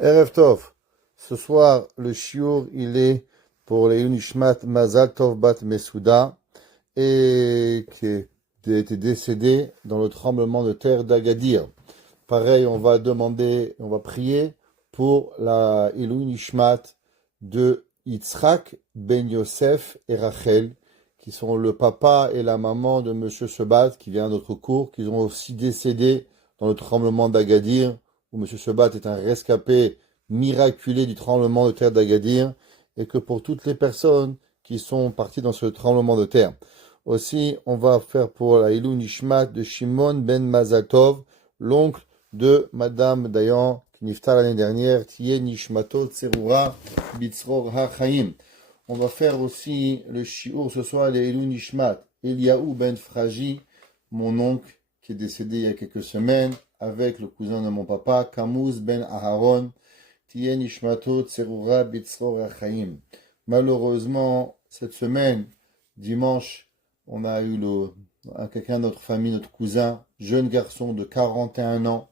Erev Tov. Ce soir, le shiur, il est pour les Nishmat Mazal Tov Bat Mesouda et qui a été décédé dans le tremblement de terre d'Agadir. Pareil, on va demander, on va prier pour la Ilou Nishmat de Yitzhak Ben Yosef et Rachel, qui sont le papa et la maman de Monsieur Sebat, qui vient à notre cours, qui ont aussi décédé dans le tremblement d'Agadir, où Monsieur Sebat est un rescapé miraculé du tremblement de terre d'Agadir, et que pour toutes les personnes qui sont parties dans ce tremblement de terre. Aussi, on va faire pour la Ilou Nishmat de Shimon Ben Mazatov, l'oncle de Madame Dayan, qui nifta l'année dernière, Tiye Nishmato Tserura Bitzror HaChaim. On va faire aussi le shiur ce soir, les Ilou Nishmat, Eliaou Ben Fraji, mon oncle, qui est décédé il y a quelques semaines, avec le cousin de mon papa, Kamuz Ben Aharon, Tiye Nishmato Tserura Bitzror HaChaim. Malheureusement, cette semaine, dimanche, on a eu quelqu'un de notre famille, notre cousin, jeune garçon de 41 ans,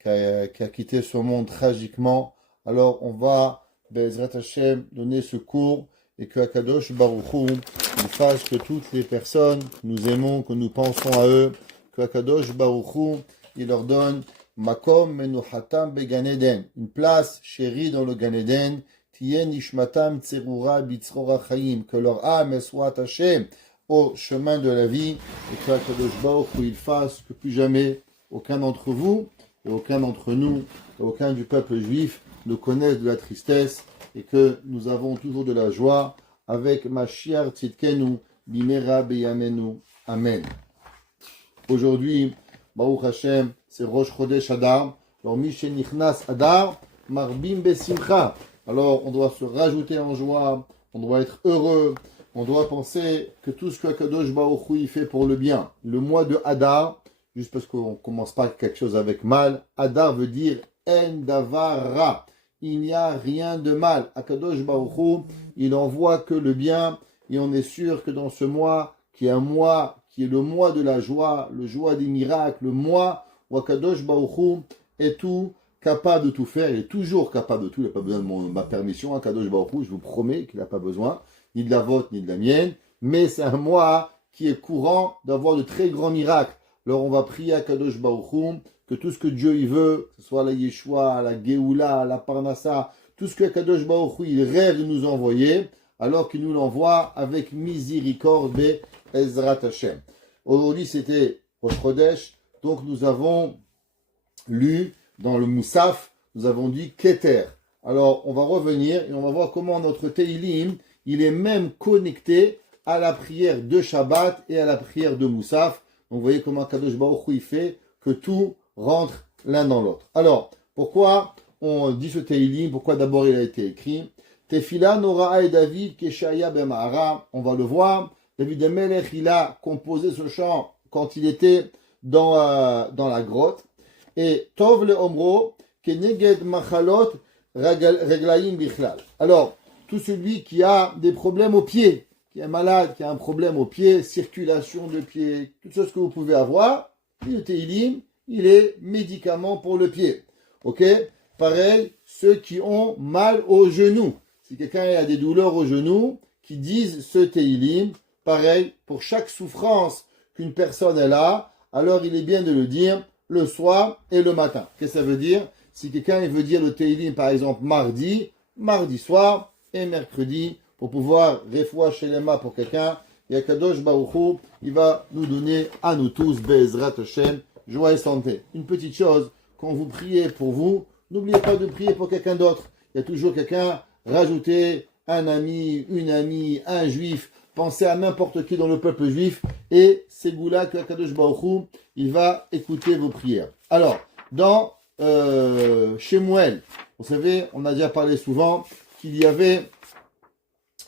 qui a quitté ce monde tragiquement. Alors, on va, Be'ezrat Hashem, donner ce cours et que Akadosh Baruch Hu nous fasse que toutes les personnes que nous aimons, que nous pensons à eux, que Akadosh Baruch Hu, il leur donne Makom Menuhatam Began Eden, une place chérie dans le Gan Eden, Tien Ishmatam Tserura Bitzror HaChaim, que leur âme soit attachée au chemin de la vie et que Akadosh Baruch Hu, il fasse que plus jamais aucun d'entre vous et aucun d'entre nous et aucun du peuple juif ne connaisse de la tristesse et que nous avons toujours de la joie avec Mashiach Tzidkenu Bimera Beyamenu. Amen. Aujourd'hui, Baruch Hashem, c'est Rosh Chodesh Adar. Alors, Mishen Nichnas Adar, Marbim Besimcha. Alors, on doit se rajouter en joie, on doit être heureux, on doit penser que tout ce que Akadosh Baruch Hu fait pour le bien. Le mois de Adar, juste parce qu'on ne commence pas quelque chose avec mal, Adar veut dire En Davar Ra. Il n'y a rien de mal. Akadosh Baruch Hu, il envoie que le bien, et on est sûr que dans ce mois, qui est un mois, qui est le mois de la joie, le joie des miracles, le mois où Akadosh Baruch Hu est tout capable de tout faire, il est toujours capable de tout, il n'a pas besoin de ma permission, Akadosh Baruch Hu, je vous promets qu'il n'a pas besoin, ni de la vôtre, ni de la mienne, mais c'est un mois qui est courant d'avoir de très grands miracles. Alors on va prier à Kadosh Baruch Hu, que tout ce que Dieu il veut, que ce soit la Yeshua, la Géoula, la Parnassa, tout ce que Kadosh Baruch Hu il rêve de nous envoyer, alors qu'il nous l'envoie avec miséricorde et Ezrat Hashem. Aujourd'hui c'était Rosh Chodesh, donc nous avons lu dans le Moussaf, nous avons dit Keter. Alors on va revenir et on va voir comment notre Teilim, il est même connecté à la prière de Shabbat et à la prière de Moussaf. Donc vous voyez comment Kadosh Baruch Hu il fait que tout rentre l'un dans l'autre. Alors, pourquoi on dit ce Teilim? Pourquoi d'abord il a été écrit? Tefila Nora'a et David Keshaya Ben Mahara. On va le voir. David Amelech, il a composé ce chant quand il était dans la grotte. Et Tov le Omro Keneged Machalot Reglaim Bichlal. Alors, tout celui qui a des problèmes aux pieds, qui est malade, qui a un problème au pied, circulation de pied, toutes choses que vous pouvez avoir, le Teilim, il est médicament pour le pied. Ok? Pareil, ceux qui ont mal au genou. Si quelqu'un a des douleurs au genou, qui disent ce Teilim, pareil, pour chaque souffrance qu'une personne a, alors il est bien de le dire le soir et le matin. Qu'est-ce que ça veut dire? Si quelqu'un veut dire le Teilim, par exemple, mardi soir et mercredi, pour pouvoir refoua chez les mains pour quelqu'un, et Akadosh Baruch Hu, il va nous donner à nous tous, Be'ezrat Hashem, joie et santé. Une petite chose, quand vous priez pour vous, n'oubliez pas de prier pour quelqu'un d'autre. Il y a toujours quelqu'un, rajoutez un ami, une amie, un juif, pensez à n'importe qui dans le peuple juif, et c'est goût-là que Akadosh Baruch Hu, il va écouter vos prières. Alors, dans Shemuel, vous savez, on a déjà parlé souvent qu'il y avait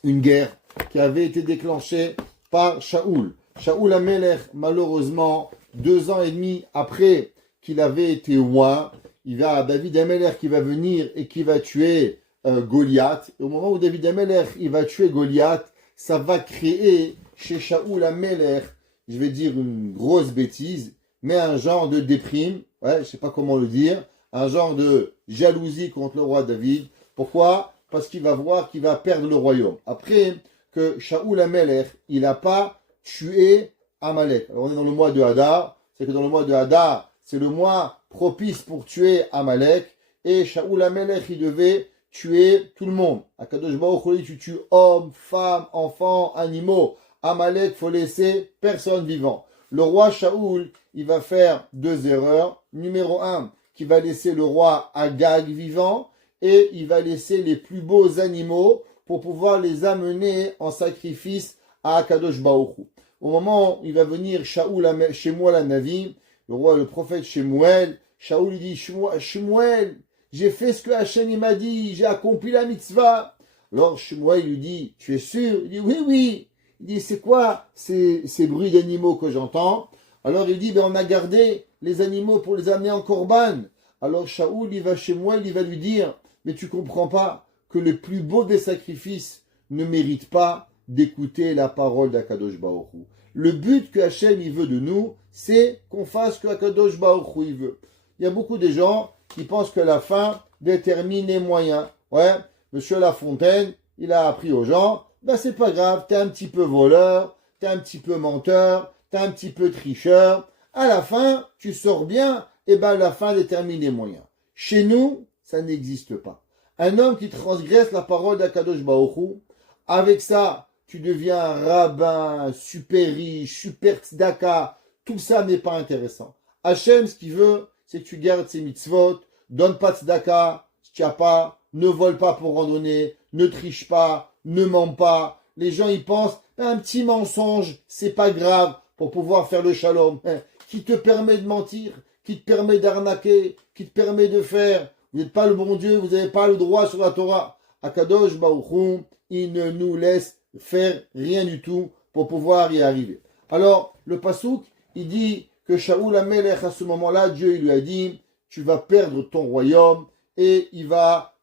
une guerre qui avait été déclenchée par Shaoul. Shaoul Amelech, malheureusement, 2 ans et demi après qu'il avait été roi, il va David Amelech qui va venir et qui va tuer Goliath. Et au moment où David Amelech il va tuer Goliath, ça va créer chez Shaoul Amelech, je vais dire une grosse bêtise, mais un genre de déprime, je sais pas comment le dire, un genre de jalousie contre le roi David. Pourquoi? Parce qu'il va voir qu'il va perdre le royaume. Après que Shaoul Amelech, il n'a pas tué Amalek. Alors on est dans le mois de Hadar. C'est que dans le mois de Hadar, c'est le mois propice pour tuer Amalek. Et Shaoul Amelech, il devait tuer tout le monde. Akadosh Baruch Hu, tu tues hommes, femmes, enfants, animaux. Amalek, faut laisser personne vivant. Le roi Shaoul, il va faire deux erreurs. Numéro 1, qui va laisser le roi Agag vivant et il va laisser les plus beaux animaux pour pouvoir les amener en sacrifice à Akadosh Baruch Hu. Au moment où il va venir Shaoul Shemuel la Navi, le roi, le prophète Shemuel, Shaoul lui dit Shemuel, j'ai fait ce que Hachem m'a dit, j'ai accompli la mitzvah. Alors Shemuel lui dit, tu es sûr? Il dit oui, oui. Il dit, c'est quoi ces bruits d'animaux que j'entends? Alors il dit, on a gardé les animaux pour les amener en korban. Alors Shaoul, il va chez moi, il va lui dire, mais tu comprends pas que le plus beau des sacrifices ne mérite pas d'écouter la parole d'Akadosh Baruch Hu. Le but que Hachem il veut de nous, c'est qu'on fasse ce que Akadosh Baruch Hu il veut. Il y a beaucoup de gens qui pensent que la fin détermine les moyens. Ouais, Monsieur Lafontaine, il a appris aux gens, c'est pas grave, t'es un petit peu voleur, t'es un petit peu menteur, t'es un petit peu tricheur. À la fin, tu sors bien, et la fin détermine les moyens. Chez nous, ça n'existe pas. Un homme qui transgresse la parole d'Akadosh Baruch Hu, avec ça, tu deviens un rabbin, super riche, super tzedaka, tout ça n'est pas intéressant. Hachem, ce qu'il veut, c'est que tu gardes ses mitzvot, donne pas tzedaka, tu n'as pas, ne vole pas pour randonner, ne triche pas, ne mens pas. Les gens, ils pensent, un petit mensonge, c'est pas grave pour pouvoir faire le shalom. Qui te permet de mentir, qui te permet d'arnaquer, qui te permet de faire. Vous n'êtes pas le bon Dieu, vous n'avez pas le droit sur la Torah. Akadosh Baruch Hu, il ne nous laisse faire rien du tout pour pouvoir y arriver. Alors, le Passouk, il dit que Shaoul Amelech, à ce moment-là, Dieu il lui a dit, tu vas perdre ton royaume et il va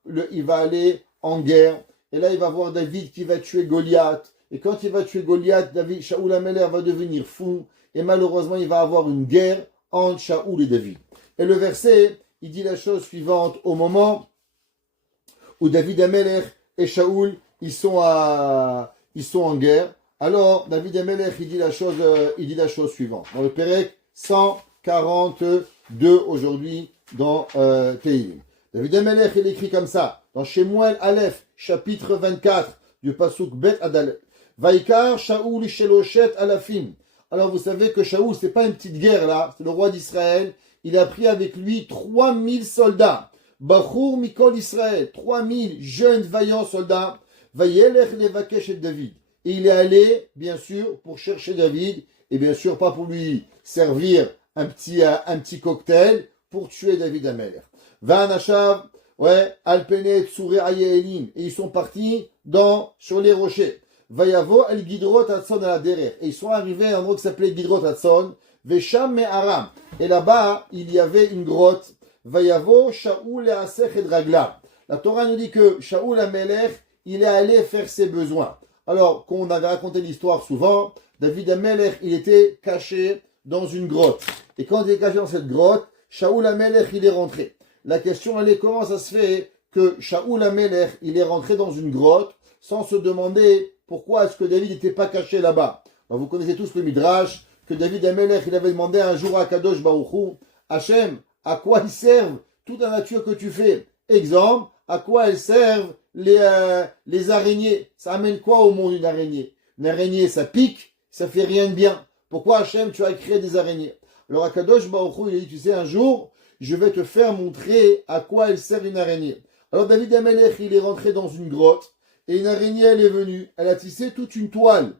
aller en guerre. Et là, il va voir David qui va tuer Goliath. Et quand il va tuer Goliath, Shaoul Amelech va devenir fou. Et malheureusement, il va avoir une guerre entre Shaoul et David. Et le verset, il dit la chose suivante. Au moment où David Amelech et Shaoul, ils sont en guerre. Alors, David Amelech, il dit la chose suivante. Dans le Pérec 142 aujourd'hui, dans Tehillim. David Amelech, il écrit comme ça. Dans Shemuel Aleph, chapitre 24, du Pasuk Bet Adal. Vaikar Shaoul Sheloshet Alafim. Alors vous savez que Shaoul, c'est pas une petite guerre là, c'est le roi d'Israël. Il a pris avec lui 3000 soldats. Bachour Mikol Israël, 3000 jeunes vaillants soldats. Vayelech Levakesh et David. Et il est allé, bien sûr, pour chercher David, et bien sûr pas pour lui servir un petit cocktail, pour tuer David Amelech. Vanashav, Alpene Tsure Ayelim. Et ils sont partis sur les rochers. Vayavo El Gidrot Hatson à la derrière. Et ils sont arrivés à un endroit qui s'appelait Gidrot Hatson. Vesham Me Aram. Et là-bas, il y avait une grotte. Vayavo Shaoul et Asech et Dragla. La Torah nous dit que Shaoul Amelech, il est allé faire ses besoins. Alors, qu'on avait raconté l'histoire souvent, David Amelech, il était caché dans une grotte. Et quand il est caché dans cette grotte, Shaoul Amelech, il est rentré. La question, elle est comment ça se fait que Shaoul Amelech, il est rentré dans une grotte sans se demander pourquoi est-ce que David n'était pas caché là-bas. Alors, vous connaissez tous le Midrash, que David Amelech, il avait demandé un jour à Kadosh Baruch Hu, Hachem, à quoi ils servent toute la nature que tu fais? Exemple, à quoi elles servent les araignées? Ça amène quoi au monde une araignée? Une araignée, ça pique, ça fait rien de bien. Pourquoi Hachem, tu as créé des araignées? Alors Akadosh Baruch Hu, il a dit, tu sais, un jour, je vais te faire montrer à quoi elle sert une araignée. Alors David Amelech, il est rentré dans une grotte, et une araignée, elle est venue. Elle a tissé toute une toile.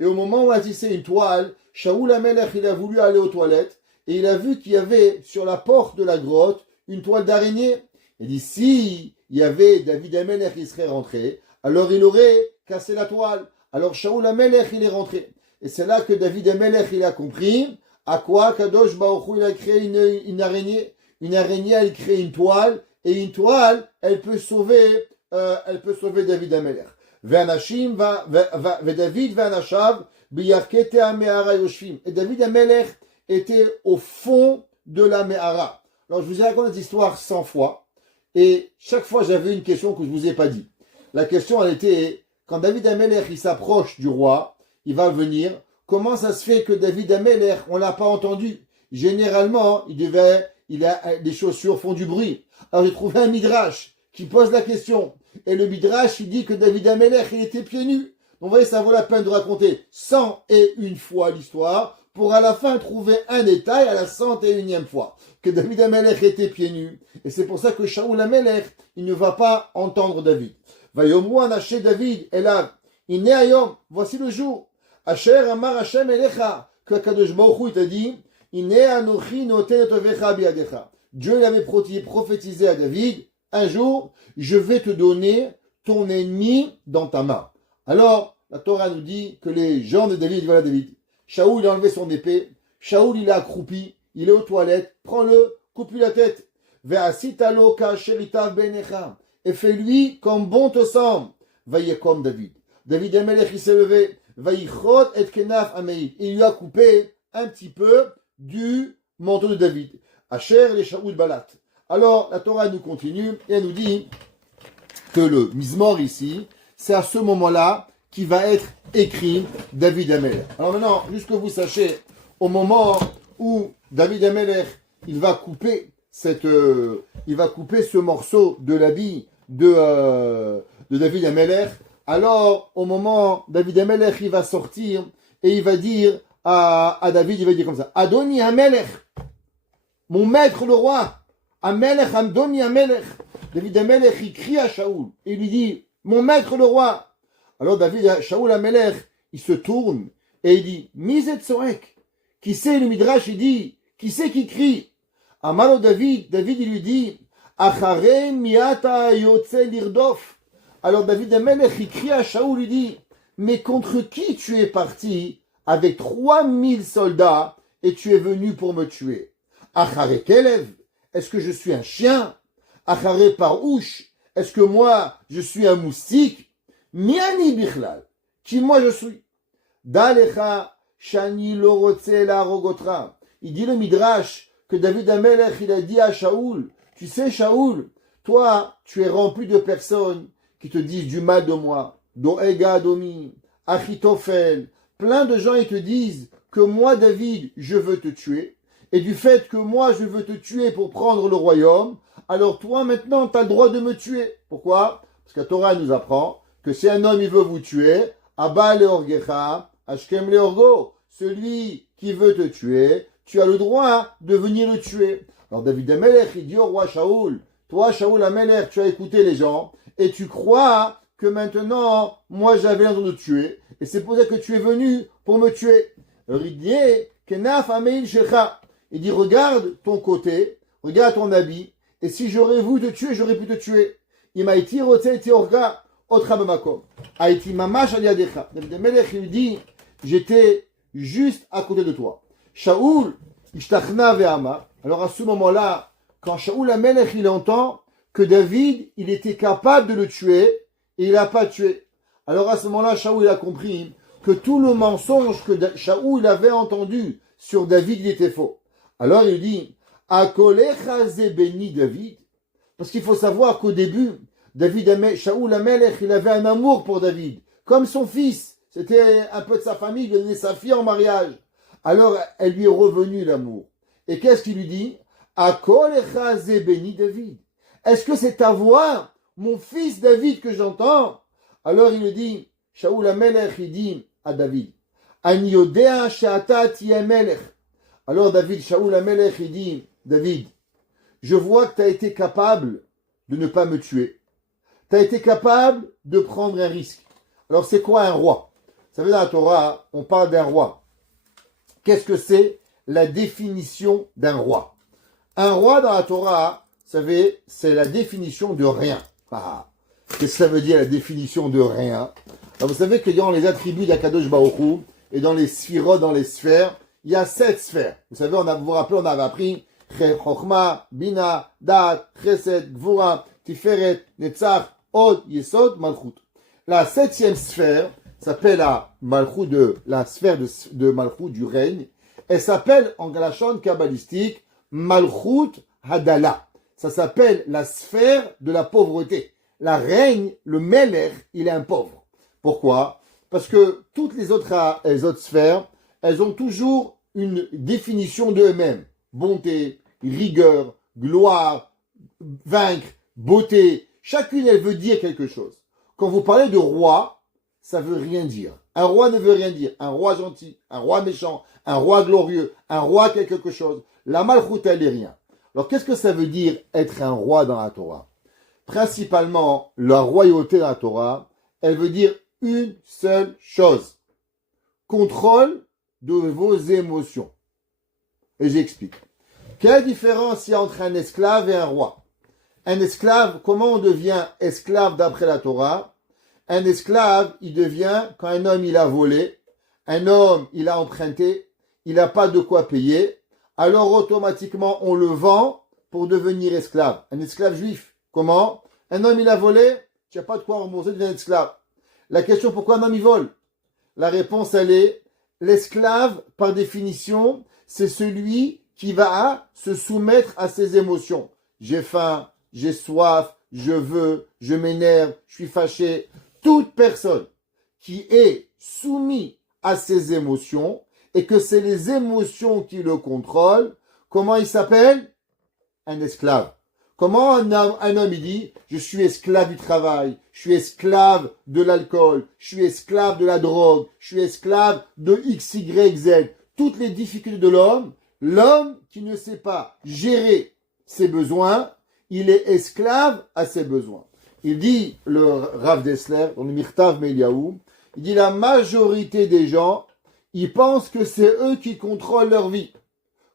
Et au moment où elle a tissé une toile, Shaoul Amelech, il a voulu aller aux toilettes, et il a vu qu'il y avait sur la porte de la grotte une toile d'araignée. Il dit, si il y avait David Amelech qui serait rentré, alors il aurait cassé la toile. Alors Shaoul Amelech, il est rentré. Et c'est là que David Amelech, il a compris à quoi Kadosh Baruch Hu, il a créé une araignée. Une araignée, elle crée une toile, et une toile, elle peut sauver David Amelech. Ve'anashim ve'David ve'anashav b'yarkete ha'me'ara yoshvim. Et David Amelech était au fond de la Me'ara. Alors je vous ai raconté cette histoire 100 fois. Et chaque fois, j'avais une question que je vous ai pas dit. La question, elle était, quand David Amelech, il s'approche du roi, il va venir, comment ça se fait que David Amelech, on l'a pas entendu? Généralement, il a des chaussures font du bruit. Alors j'ai trouvé un midrash qui pose la question. Et le midrash, il dit que David Amelech, il était pieds nus. Donc vous voyez, ça vaut la peine de raconter 101 fois l'histoire pour à la fin trouver un détail à la 101e fois. Que David Amelech était pieds nus. Et c'est pour ça que Shaoul Amelech, il ne va pas entendre David. Vayomu anaché David, et là, iné ayom, voici le jour. Asher amar Hashem elecha, que Kadosh Baruch Hu t'a dit, iné anochi noten tovecha biadecha. Dieu l'avait prophétisé à David, un jour, je vais te donner ton ennemi dans ta main. Alors, la Torah nous dit que les gens de David, voilà David. Shaoul, il a enlevé son épée. Shaoul, il est accroupi. Il est aux toilettes. Prends-le, coupe-lui la tête. Ve'asitalo ka'asheritav benecha. Et fais-lui comme bon te semble. Vayekom David. David Amelech, il s'est levé. Vayichot et kenaf ameid. Il lui a coupé un petit peu du manteau de David. Asher les Shaoul balat. Alors, la Torah nous continue et elle nous dit que le Mizmor ici, c'est à ce moment-là qui va être écrit David Amelech. Alors maintenant, juste que vous sachiez, au moment où David Amelech, il va couper ce morceau de l'habit de David Amelech, alors au moment David Amelech, il va sortir et il va dire à David, il va dire comme ça, Adoni Amelech, mon maître le roi, Amelech, Adoni Amelech. David Amelech, il crie à Shaoul et il lui dit, mon maître le roi. Alors Shaoul Amelech, il se tourne et il dit, Mizet Sorek. Qui c'est le Midrash, il dit, qui c'est qui crie? Amalo David, il lui dit, Achare miata yotse lirdof. Alors David Amelech, il crie à Shaoul, il dit, mais contre qui tu es parti avec 3000 soldats et tu es venu pour me tuer? Achare Kelev, est-ce que je suis un chien? Achare Parouche, est-ce que moi, je suis un moustique? Miani Bichlal, qui moi je suis? Dalecha Shani Lorotse la Rogotra. Il dit le Midrash que David Amelech, il a dit à Shaoul, tu sais Shaoul, toi, tu es rempli de personnes qui te disent du mal de moi. Doega Domi, Achitophel, plein de gens ils te disent que moi David, je veux te tuer. Et du fait que moi je veux te tuer pour prendre le royaume, alors toi maintenant tu as le droit de me tuer. Pourquoi? Parce que la Torah nous apprend que si un homme il veut vous tuer, Abba leorgecha, Ashkem leorgo, celui qui veut te tuer, tu as le droit de venir le tuer. Alors David Amelech, il dit au roi Shaoul, toi Shaoul Amelech, tu as écouté les gens, et tu crois que maintenant, moi j'avais l'air de te tuer, et c'est pour ça que tu es venu pour me tuer. Alors il dit, Kenaf Ameil Shecha. Il dit, regarde ton côté, regarde ton habit, et si j'aurais voulu te tuer, j'aurais pu te tuer. Il m'a été roté orga, otra bamakom. Aïti mamash aliadecha. David Amelech, il dit, j'étais juste à côté de toi. Shaoul, ishtachna ve'ama. Alors à ce moment-là, quand Shaoul Amelech, il entend que David, il était capable de le tuer, et il n'a pas tué. Alors à ce moment-là, Shaoul, il a compris que tout le mensonge que Shaoul avait entendu sur David, il était faux. Alors il dit, Akolecha ze béni David. Parce qu'il faut savoir qu'au début, Shaoul Amelech, il avait un amour pour David, comme son fils. C'était un peu de sa famille, il donnait sa fille en mariage. Alors elle lui est revenue l'amour. Et qu'est-ce qu'il lui dit? Akolecha ze béni David. Est-ce que c'est ta voix, mon fils David, que j'entends? Alors il lui dit, Shaoul Amelech, il dit à David, Ani yodea she'ata tiye melech. Alors Shaoul Amelech, il dit, David, je vois que tu as été capable de ne pas me tuer. Tu as été capable de prendre un risque. Alors c'est quoi un roi? Vous savez, dans la Torah, on parle d'un roi. Qu'est-ce que c'est la définition d'un roi? Un roi dans la Torah, vous savez, c'est la définition de rien. Ah, qu'est-ce que ça veut dire la définition de rien? Alors, vous savez que dans les attributs d'Akadosh Baruch Hu et dans les sphirot, dans les sphères, il y a 7 sphères. Vous savez, vous vous rappelez, on avait appris Chochma, Bina, Dat, Chesed, Gvura, Tiferet, Netzach, Od, Yesod, Malchut. La 7e sphère s'appelle la sphère de Malchut, du règne. Elle s'appelle, en galachon kabbalistique, Malchut Hadala. Ça s'appelle la sphère de la pauvreté. La reine, le Meller, il est un pauvre. Pourquoi? Parce que toutes les autres sphères, elles ont toujours une définition d'eux-mêmes. Bonté, rigueur, gloire, vaincre, beauté. Chacune, elle veut dire quelque chose. Quand vous parlez de roi, ça veut rien dire. Un roi ne veut rien dire. Un roi gentil, un roi méchant, un roi glorieux, un roi quelque chose. La malchoute, elle est rien. Alors, qu'est-ce que ça veut dire être un roi dans la Torah? Principalement, la royauté dans la Torah, elle veut dire une seule chose. Contrôle de vos émotions. Et j'explique. Quelle différence il y a entre un esclave et un roi? Un esclave, comment on devient esclave d'après la Torah? Un esclave, il devient quand un homme il a volé, un homme il a emprunté, il n'a pas de quoi payer, alors automatiquement on le vend pour devenir esclave. Un esclave juif, comment? Un homme il a volé, tu n'as pas de quoi rembourser, tu deviens esclave. La question, pourquoi un homme il vole? La réponse elle est, l'esclave par définition, c'est celui qui va se soumettre à ses émotions. J'ai faim, j'ai soif, je veux, je m'énerve, je suis fâché. Toute personne qui est soumise à ses émotions et que c'est les émotions qui le contrôlent, comment il s'appelle? Un esclave. Comment un homme il dit, je suis esclave du travail, je suis esclave de l'alcool, je suis esclave de la drogue, je suis esclave de X, Y, Z. Toutes les difficultés de l'homme, l'homme qui ne sait pas gérer ses besoins, il est esclave à ses besoins. Il dit, le Rav Dessler, dans le Mirtav Meliaou, il dit la majorité des gens, ils pensent que c'est eux qui contrôlent leur vie.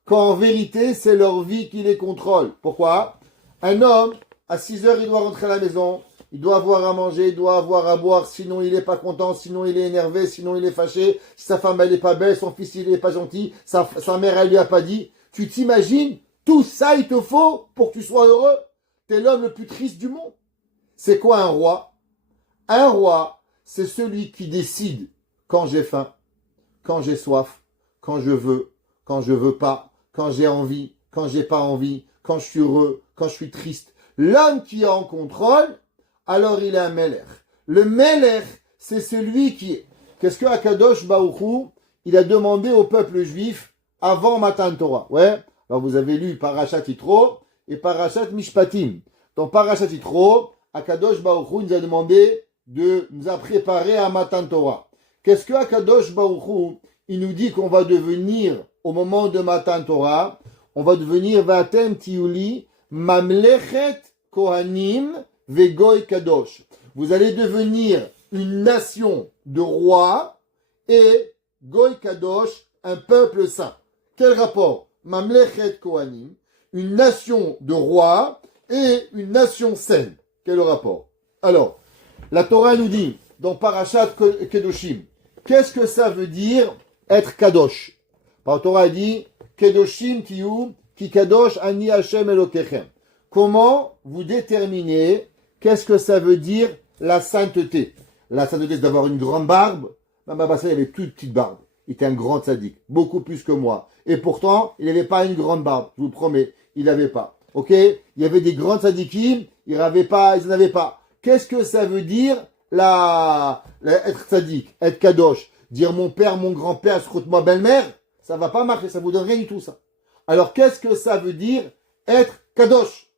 Quand en vérité, c'est leur vie qui les contrôle. Pourquoi? Un homme, à 6 heures, il doit rentrer à la maison, il doit avoir à manger, il doit avoir à boire, sinon il n'est pas content, sinon il est énervé, sinon il est fâché, si sa femme elle n'est pas belle, son fils il n'est pas gentil, sa mère elle lui a pas dit. Tu t'imagines, tout ça il te faut pour que tu sois heureux? T'es l'homme le plus triste du monde. C'est quoi un roi? Un roi, c'est celui qui décide quand j'ai faim, quand j'ai soif, quand je veux pas, quand j'ai envie, quand j'ai pas envie, quand je suis heureux, quand je suis triste. L'homme qui est en contrôle, alors il est un Meller. Le Meller, c'est celui qui est. Qu'est-ce que Akadosh Baruch Hu, il a demandé au peuple juif avant Matan Torah? Ouais. Alors vous avez lu Parashat Yitro et Parashat Mishpatim. Dans Parashat Yitro, Akadosh Baruch Hu nous a demandé nous a préparé à Matan Torah. Qu'est-ce que Akadosh Baruch Hu, il nous dit qu'on va devenir au moment de Matan Torah? On va devenir Vatem Tiuli Mamlechet Kohanim Vegoy Kadosh. Vous allez devenir une nation de rois et Goy Kadosh, un peuple saint. Quel rapport? Mamlechet Kohanim, une nation de rois et une nation saine. Quel rapport? Alors, la Torah nous dit dans Parashat Kedoshim, qu'est-ce que ça veut dire être Kadosh? La Torah dit Kedoshim tiyu ki kadosh ani Hashem Elokechem. Comment vous déterminez qu'est-ce que ça veut dire la sainteté? La sainteté, c'est d'avoir une grande barbe. Baba il avait toute petite barbe. Il était un grand tzaddik, beaucoup plus que moi. Et pourtant, il n'avait pas une grande barbe, je vous le promets. Il n'avait pas. Ok? Il y avait des grands tzaddikim, ils n'en avaient pas. Qu'est-ce que ça veut dire être tzaddik, être kadosh? Dire mon père, mon grand-père, scroute-moi belle-mère? Ça va pas marcher, ça vous donne rien du tout ça. Alors qu'est-ce que ça veut dire être kadosh?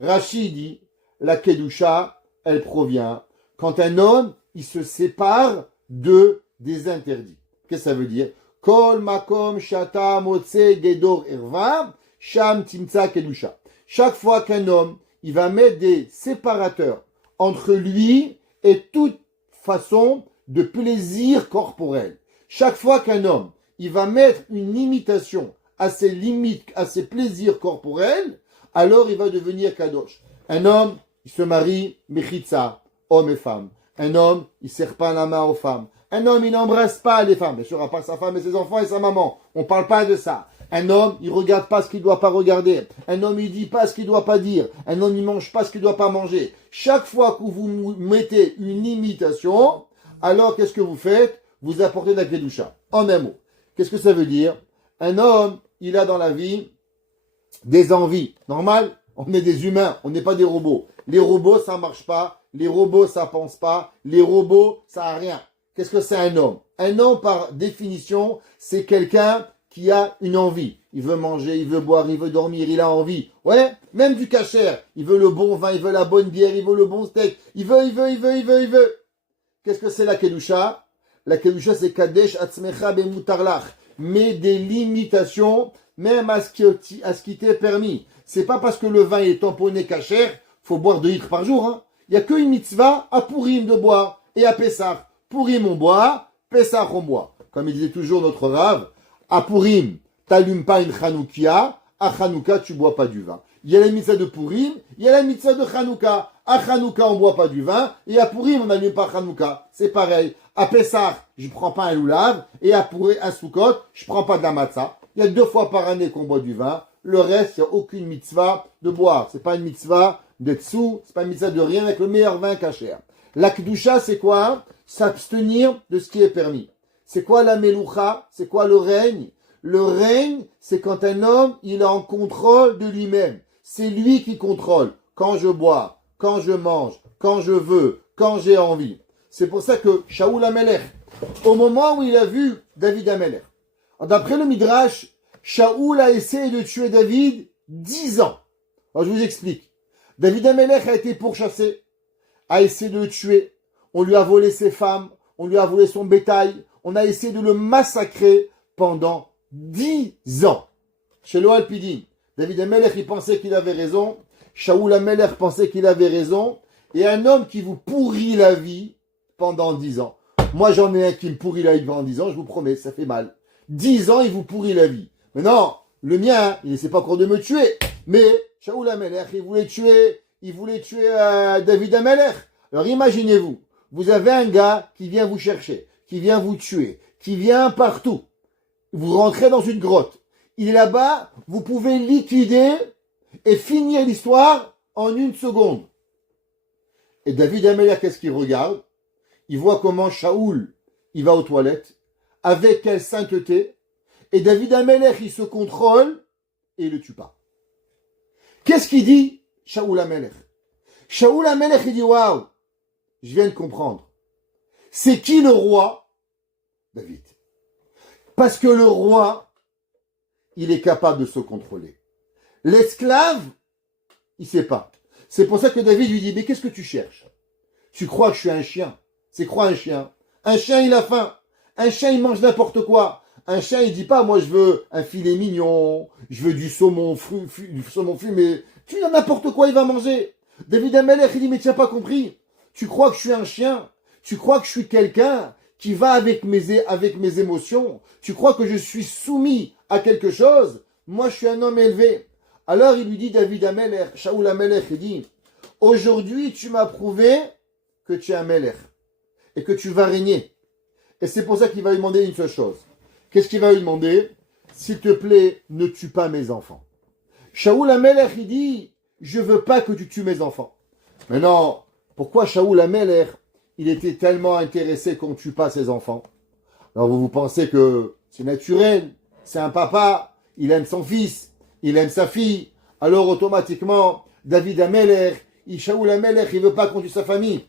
Rashi dit, la kedusha, elle provient quand un homme, il se sépare des interdits. Qu'est-ce que ça veut dire? Kol makom shata motse gedor erva, sham timtsa kedusha. Chaque fois qu'un homme, il va mettre des séparateurs entre lui et toute façon de plaisir corporel. Chaque fois qu'un homme, il va mettre une limitation à ses limites, à ses plaisirs corporels, alors il va devenir kadosh. Un homme, il se marie, mechitza, homme et femme. Un homme, il ne serre pas la main aux femmes. Un homme, il n'embrasse pas les femmes. Bien sûr, à part sa femme et ses enfants et sa maman. On ne parle pas de ça. Un homme, il ne regarde pas ce qu'il ne doit pas regarder. Un homme, il ne dit pas ce qu'il ne doit pas dire. Un homme, il ne mange pas ce qu'il ne doit pas manger. Chaque fois que vous mettez une limitation, alors qu'est-ce que vous faites? Vous apportez de la kedusha. En un mot. Qu'est-ce que ça veut dire? Un homme, il a dans la vie des envies. Normal? On est des humains, on n'est pas des robots. Les robots, ça marche pas. Les robots, ça pense pas. Les robots, ça a rien. Qu'est-ce que c'est un homme? Un homme, par définition, c'est quelqu'un qui a une envie. Il veut manger, il veut boire, il veut dormir, il a envie. Ouais, même du kasher. Il veut le bon vin, il veut la bonne bière, il veut le bon steak. Il veut. Qu'est-ce que c'est la kedusha? La kedusha, c'est kadesh atzmecha bemutarlach. Mais des limitations, même à ce qui t'est permis. C'est pas parce que le vin est tamponné kasher, faut boire 2 litres par jour. Hein. Il n'y a qu'une mitzvah à Purim de boire et à Pessah. Purim on boit, Pessah on boit. Comme il disait toujours notre Rav, à Purim, t'allumes pas une Chanoukia, à Chanouka, tu bois pas du vin. Il y a la mitzvah de Purim, il y a la mitzvah de Chanouka. À Chanouka, on boit pas du vin, et à Purim, on n'allume pas Chanouka. C'est pareil. À Pessah, je prends pas un loulav, et à Purim, à Sukkot, je prends pas de la matzah. Il y a 2 fois par année qu'on boit du vin. Le reste, il n'y a aucune mitzvah de boire. C'est pas une mitzvah d'être sous, c'est pas une mitzvah de rien avec le meilleur vin kasher. La kedusha, c'est quoi? S'abstenir de ce qui est permis. C'est quoi la meloucha? C'est quoi le règne? Le règne, c'est quand un homme, il est en contrôle de lui-même. C'est lui qui contrôle. Quand je bois, quand je mange, quand je veux, quand j'ai envie. C'est pour ça que Shaoul HaMelech, au moment où il a vu David HaMelech, d'après le Midrash, Shaoul a essayé de tuer David 10 ans. Alors je vous explique. David HaMelech a été pourchassé, a essayé de le tuer. On lui a volé ses femmes, on lui a volé son bétail, on a essayé de le massacrer pendant 10 ans. Chez le Alpidin, David HaMelech, il pensait qu'il avait raison. Shaoul HaMelech pensait qu'il avait raison. Et un homme qui vous pourrit la vie pendant 10 ans. Moi, j'en ai un qui me pourrit la vie pendant 10 ans, je vous promets, ça fait mal. 10 ans, il vous pourrit la vie. Mais non, le mien, il n'essaie pas encore de me tuer. Mais Shaoul HaMelech, il voulait tuer David HaMelech. Alors imaginez-vous, vous avez un gars qui vient vous chercher, qui vient vous tuer, qui vient partout. Vous rentrez dans une grotte. Il est là-bas, vous pouvez liquider et finir l'histoire en 1 seconde. Et David HaMelech, qu'est-ce qu'il regarde? Il voit comment Shaoul, il va aux toilettes, avec quelle sainteté, et David HaMelech, il se contrôle, et il le tue pas. Qu'est-ce qu'il dit, Shaoul HaMelech? Shaoul HaMelech, il dit, waouh, je viens de comprendre. C'est qui le roi? David. Parce que le roi, il est capable de se contrôler. L'esclave, il sait pas. C'est pour ça que David lui dit, mais qu'est-ce que tu cherches? Tu crois que je suis un chien? C'est quoi un chien? Un chien, il a faim. Un chien, il mange n'importe quoi. Un chien, il dit pas, moi, je veux un filet mignon, je veux du saumon, du saumon fumé. Tu as n'importe quoi, il va manger. David HaMelech, il dit, mais tu n'as pas compris. Tu crois que je suis un chien? Tu crois que je suis quelqu'un qui va avec mes émotions? Tu crois que je suis soumis à quelque chose? Moi, je suis un homme élevé. Alors, il lui dit, David HaMelech, Shaoul HaMelech, il dit, aujourd'hui, tu m'as prouvé que tu es un Melech et que tu vas régner. Et c'est pour ça qu'il va lui demander une seule chose. Qu'est-ce qu'il va lui demander? S'il te plaît, ne tue pas mes enfants. Shaoul HaMelech, il dit, je veux pas que tu tues mes enfants. Mais non, pourquoi Shaoul HaMelech, il était tellement intéressé qu'on ne tue pas ses enfants? Alors vous pensez que c'est naturel, c'est un papa, il aime son fils, il aime sa fille. Alors automatiquement, David HaMelech, Shaoul HaMelech, il veut pas qu'on tue sa famille.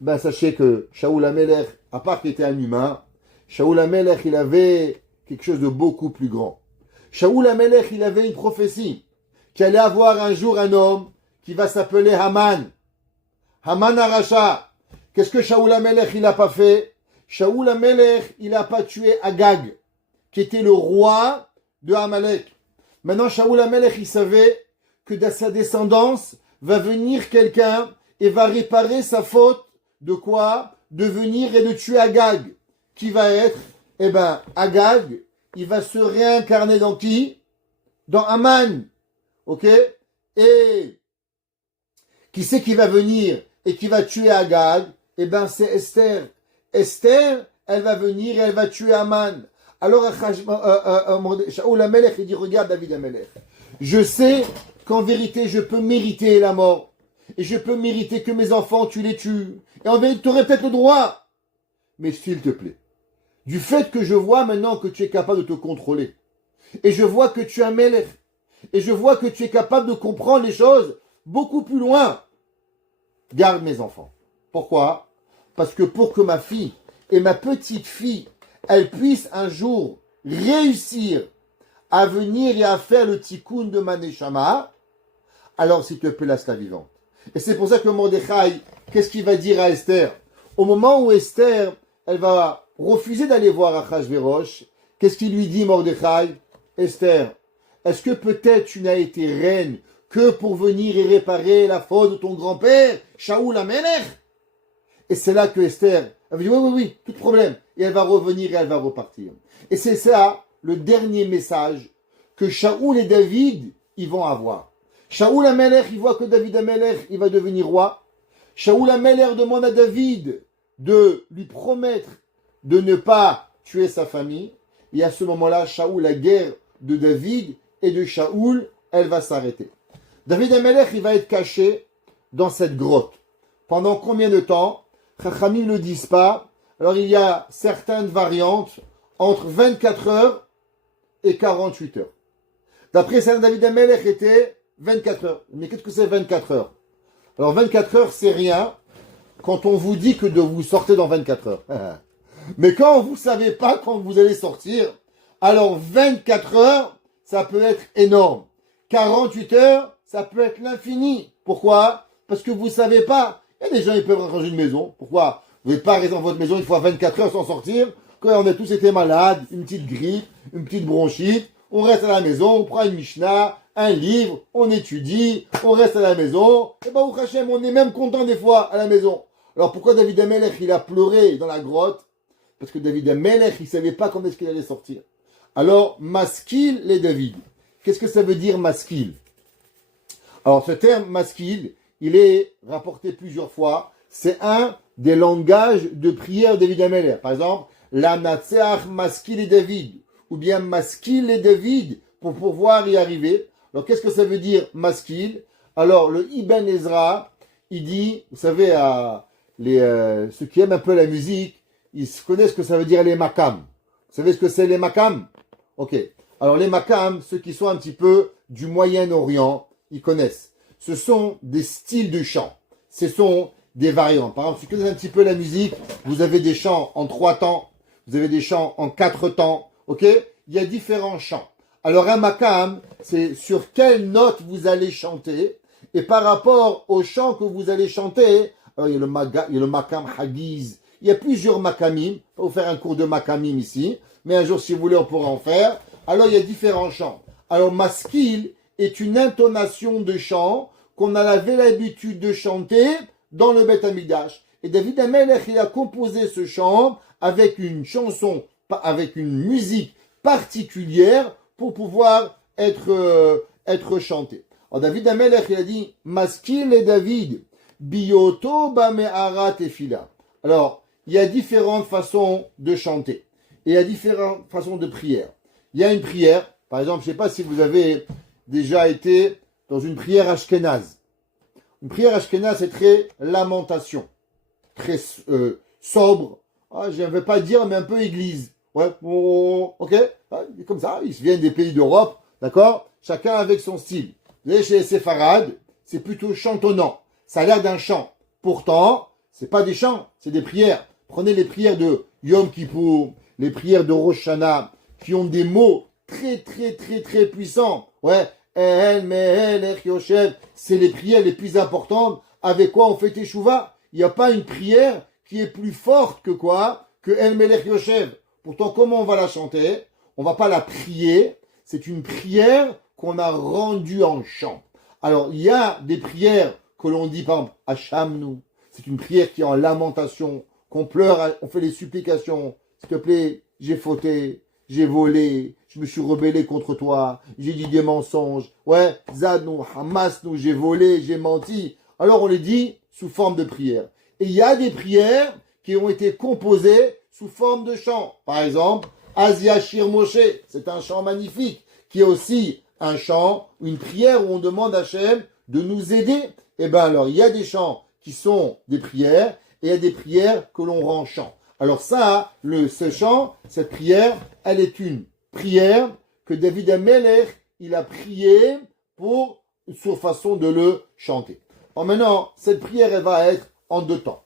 Ben sachez que Shaoul HaMelech, à part qu'il était un humain, Shaoul HaMelech, il avait quelque chose de beaucoup plus grand. Shaoul HaMelech, il avait une prophétie qu'il allait avoir un jour un homme qui va s'appeler Haman. Haman Arasha. Qu'est-ce que Shaoul HaMelech, il n'a pas fait? Shaoul HaMelech, il n'a pas tué Agag, qui était le roi de Amalek. Maintenant, Shaoul HaMelech, il savait que dans sa descendance va venir quelqu'un et va réparer sa faute de quoi? De venir et de tuer Agag. Qui va être? Eh ben, Agag, il va se réincarner dans qui? Dans Haman. Ok? Et qui c'est qui va venir et qui va tuer Agag? Eh ben, c'est Esther. Esther, elle va venir et elle va tuer Haman. Alors, Shaoul HaMelech, il dit, regarde David HaMelech. Je sais qu'en vérité, je peux mériter la mort. Et je peux mériter que mes enfants, tu les tues. Et en vérité, tu aurais peut-être le droit. Mais s'il te plaît, du fait que je vois maintenant que tu es capable de te contrôler, et je vois que tu es un Melech, et je vois que tu es capable de comprendre les choses beaucoup plus loin. Garde mes enfants. Pourquoi? Parce que pour que ma fille et ma petite fille, elles puissent un jour réussir à venir et à faire le tikkun de ma neshama, alors s'il te plaît, laisse la vivante. Et c'est pour ça que Mordechai, qu'est-ce qu'il va dire à Esther? Au moment où Esther, elle va refuser d'aller voir Achashverosh, qu'est-ce qu'il lui dit Mordechai? Esther, est-ce que peut-être tu n'as été reine que pour venir et réparer la faute de ton grand-père, Shaoul Amelech? Et c'est là que Esther, elle va dire oui, tout problème. Et elle va revenir et elle va repartir. Et c'est ça le dernier message que Shaoul et David, ils vont avoir. Shaoul Amelech, il voit que David Amelech, il va devenir roi. Shaoul Amelech demande à David de lui promettre de ne pas tuer sa famille. Et à ce moment-là, Shaoul, la guerre de David et de Shaoul, elle va s'arrêter. David Amelech, il va être caché dans cette grotte. Pendant combien de temps? Chachamim ne le disent pas. Alors il y a certaines variantes entre 24 heures et 48 heures. D'après ça, David Amelech était 24 heures. Mais qu'est-ce que c'est 24 heures? Alors 24 heures, c'est rien quand on vous dit que de vous sortez dans 24 heures. Mais quand vous ne savez pas quand vous allez sortir, alors 24 heures, ça peut être énorme. 48 heures, ça peut être l'infini. Pourquoi? Parce que vous ne savez pas. Il y a des gens qui peuvent ranger une maison. Pourquoi? Vous n'êtes pas resté dans votre maison une fois 24 heures sans sortir. Quand on a tous été malades, une petite grippe, une petite bronchite, on reste à la maison, on prend une Mishnah, un livre, on étudie, on reste à la maison. Et au Hachem, on est même content des fois à la maison. Alors pourquoi David Amelech, il a pleuré dans la grotte? Parce que David Amelech, il ne savait pas quand est-ce qu'il allait sortir. Alors, maskil les David. Qu'est-ce que ça veut dire maskil? Alors ce terme maskil, il est rapporté plusieurs fois. C'est un des langages de prière de David Amelech. Par exemple, la Natseach maskil et David. Ou bien maskil et David pour pouvoir y arriver. Alors qu'est-ce que ça veut dire maskil? Alors le Ibn Ezra, il dit, vous savez, ceux qui aiment un peu la musique, ils connaissent ce que ça veut dire les makam. Vous savez ce que c'est les makam? Ok. Alors les makam, ceux qui sont un petit peu du Moyen-Orient, ils connaissent. Ce sont des styles de chant. Ce sont des variantes. Par exemple, si vous connaissez un petit peu la musique, vous avez des chants en 3 temps, vous avez des chants en 4 temps, ok? Il y a différents chants. Alors un makam, c'est sur quelle note vous allez chanter, et par rapport au chant que vous allez chanter, alors il y a le makam hagiz, il y a plusieurs makamim, on va vous faire un cours de makamim ici, mais un jour si vous voulez on pourra en faire. Alors il y a différents chants. Alors maskil est une intonation de chant qu'on avait l'habitude de chanter dans le Beth Amikdash. Et David Amelech, il a composé ce chant avec une chanson, avec une musique particulière pour pouvoir être chanté. Alors David Amelech, il a dit maskil et David bioto bame'ara tefila. Alors il y a différentes façons de chanter et il y a différentes façons de prière. Il y a une prière, par exemple, je ne sais pas si vous avez déjà été dans une prière ashkénaze. Une prière ashkénaze, c'est très lamentation, très sobre. Je ne vais pas dire, mais un peu église. Ouais, ok, comme ça, ils viennent des pays d'Europe, d'accord? Chacun avec son style. Vous voyez, chez les séfarades, c'est plutôt chantonnant. Ça a l'air d'un chant. Pourtant, c'est pas des chants, c'est des prières. Prenez les prières de Yom Kippour, les prières de Rosh Hashanah, qui ont des mots très puissants. Ouais, El Melech Yoshev, c'est les prières les plus importantes. Avec quoi on fait Teshuvah? Il n'y a pas une prière qui est plus forte que quoi? Que El Melech Yoshev. Pourtant, comment on va la chanter? On va pas la prier. C'est une prière qu'on a rendue en chant. Alors, il y a des prières que l'on dit, par exemple, Hachamnu. C'est une prière qui est en lamentation, qu'on pleure, on fait les supplications. S'il te plaît, j'ai fauté, j'ai volé, je me suis rebellé contre toi, j'ai dit des mensonges. Ouais, Zadnu, Hamasnu, j'ai volé, j'ai menti. Alors, on les dit sous forme de prière. Et il y a des prières qui ont été composées sous forme de chant. Par exemple, Asia Shir Moshe, c'est un chant magnifique, qui est aussi un chant, une prière où on demande à Hachem de nous aider. Eh bien alors, il y a des chants qui sont des prières, et il y a des prières que l'on rend chant. Alors ça, ce chant, cette prière, elle est une prière que David Amelech, il a prié sur façon de le chanter. Alors maintenant, cette prière, elle va être en deux temps.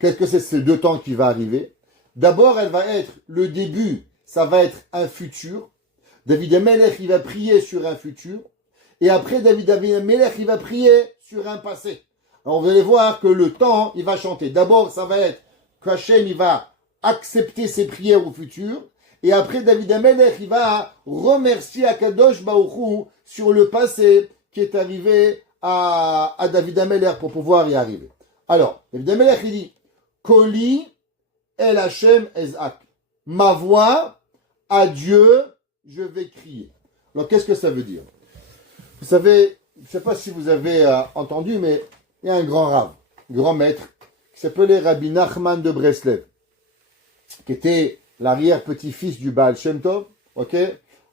Qu'est-ce que c'est ces deux temps qui va arriver? D'abord, elle va être le début, ça va être un futur. David Amelech, il va prier sur un futur. Et après, David Amelech, il va prier sur un passé. Alors, vous allez voir que le temps, il va chanter. D'abord, ça va être qu'Hachem, il va accepter ses prières au futur. Et après, David Amelech, il va remercier Akadosh Baruch Hu sur le passé qui est arrivé à David Amelech pour pouvoir y arriver. Alors, David Amelech, il dit, Koli el Hashem ezak. Ma voix, à Dieu, je vais crier. Alors, qu'est-ce que ça veut dire? Vous savez, je ne sais pas si vous avez entendu, mais il y a un grand rave, grand maître, qui s'appelait Rabbi Nachman de Breslev, qui était l'arrière-petit-fils du Baal Shem Tov, ok?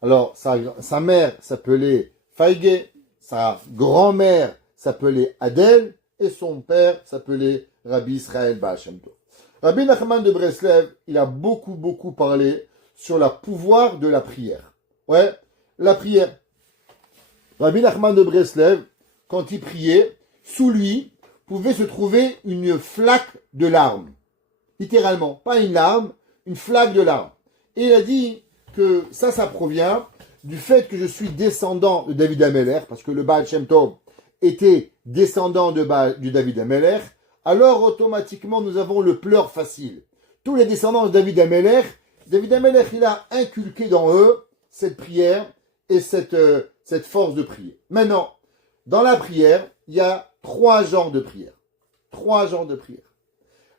Alors, sa mère s'appelait Feige, sa grand-mère s'appelait Adel, et son père s'appelait Rabbi Israël Baal Shem Tov. Rabbi Nachman de Breslev, il a beaucoup parlé sur le pouvoir de la prière. Ouais, la prière. Rabbi Nachman de Breslev, quand il priait, sous lui pouvait se trouver une flaque de larmes. Littéralement, pas une larme, une flaque de larmes. Et il a dit que ça provient du fait que je suis descendant de David Amelech, parce que le Baal Shem Tov était descendant du David Amelech, alors automatiquement nous avons le pleur facile. Tous les descendants de David Amelech, il a inculqué dans eux cette prière et cette force de prier. Maintenant, dans la prière, il y a trois genres de prières. Trois genres de prières.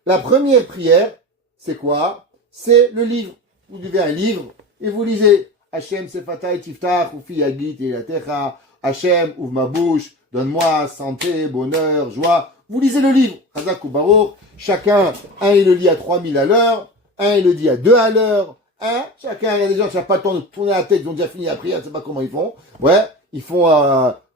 La première prière, c'est quoi? C'est le livre. Vous lisez un livre et vous lisez Hachem Sefatay Tiftach, Ufi Yagit et la Techa, Hachem, ouvre ma bouche, donne-moi santé, bonheur, joie. Vous lisez le livre, Chazak ou Baruch, chacun, un il le lit à 3000 à l'heure, un il le dit à 2 à l'heure, chacun, il y a des gens qui n'ont pas le temps de tourner la tête, ils ont déjà fini la prière, je ne sais pas comment ils font. Ouais, ils font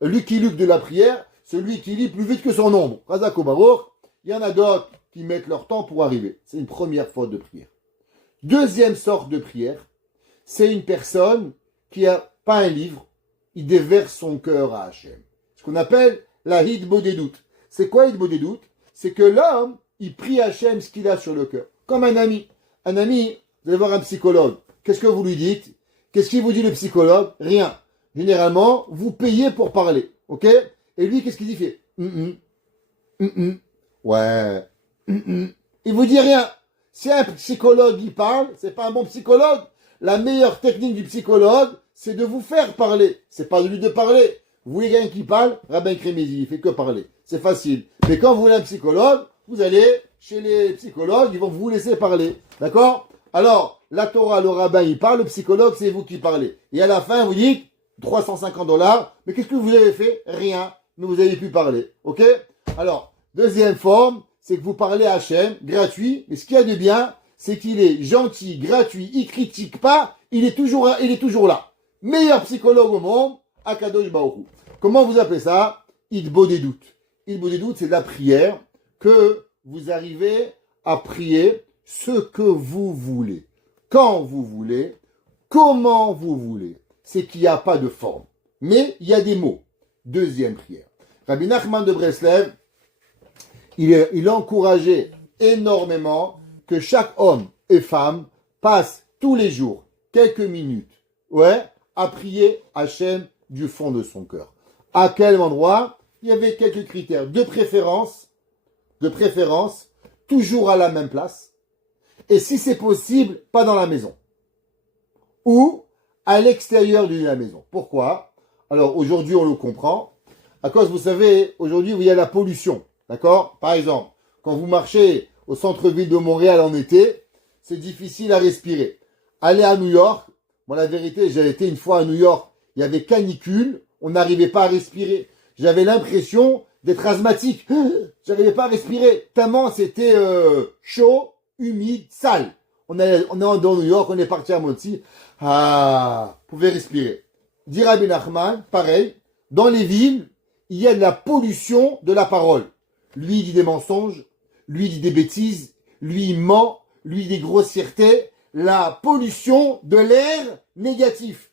Lucky Luke de la prière, celui qui lit plus vite que son ombre. Chazak ou Baruch, il y en a d'autres qui mettent leur temps pour arriver. C'est une première faute de prière. Deuxième sorte de prière, c'est une personne qui n'a pas un livre, il déverse son cœur à Hachem. Ce qu'on appelle la Hidbodedut. C'est quoi Hidbodedut? C'est que l'homme, il prie Hachem ce qu'il a sur le cœur. Comme un ami. Un ami, vous allez voir un psychologue. Qu'est-ce que vous lui dites? Qu'est-ce qu'il vous dit le psychologue? Rien. Généralement, vous payez pour parler. Ok? Et lui, qu'est-ce qu'il dit? Il fait ouais. Il vous dit rien. Si un psychologue il parle, c'est pas un bon psychologue. La meilleure technique du psychologue, c'est de vous faire parler. C'est pas de lui de parler. Vous voulez quelqu'un qui parle? Rabbin Crémézy, il fait que parler. C'est facile. Mais quand vous voulez un psychologue, vous allez chez les psychologues, ils vont vous laisser parler. D'accord? Alors, la Torah, le rabbin, il parle, le psychologue, c'est vous qui parlez. Et à la fin, vous dites $350. Mais qu'est-ce que vous avez fait? Rien. Mais vous avez pu parler. Ok? Alors, deuxième forme, c'est que vous parlez à Hachem, gratuit. Mais ce qu'il y a de bien, c'est qu'il est gentil, gratuit, il critique pas, il est toujours là. Meilleur psychologue au monde, Akadosh Baruch Hu. Comment vous appelez ça? Hidbodedut. Hidbodedut, c'est de la prière que vous arrivez à prier ce que vous voulez, quand vous voulez, comment vous voulez. C'est qu'il n'y a pas de forme, mais il y a des mots. Deuxième prière. Rabbi Nachman de Breslev, il encourageait énormément que chaque homme et femme passe tous les jours quelques minutes, à prier Hachem du fond de son cœur. À quel endroit? Il y avait quelques critères de préférence, toujours à la même place, et si c'est possible, pas dans la maison, ou à l'extérieur de la maison. Pourquoi? Alors aujourd'hui on le comprend, à cause, vous savez, aujourd'hui il y a la pollution, d'accord? Par exemple, quand vous marchez au centre-ville de Montréal en été, c'est difficile à respirer. Allez à New York, moi la vérité, j'ai été une fois à New York, il y avait canicule, on n'arrivait pas à respirer. J'avais l'impression d'être asthmatique. J'arrivais pas à respirer, tellement c'était chaud, humide, sale. On est dans New York, on est parti à Monty. Vous pouvez respirer. Dit Rabbi Nachman, pareil, dans les villes, il y a de la pollution de la parole. Lui, il dit des mensonges, lui, il dit des bêtises, lui, il ment, lui, il dit des grossièretés. La pollution de l'air négatif.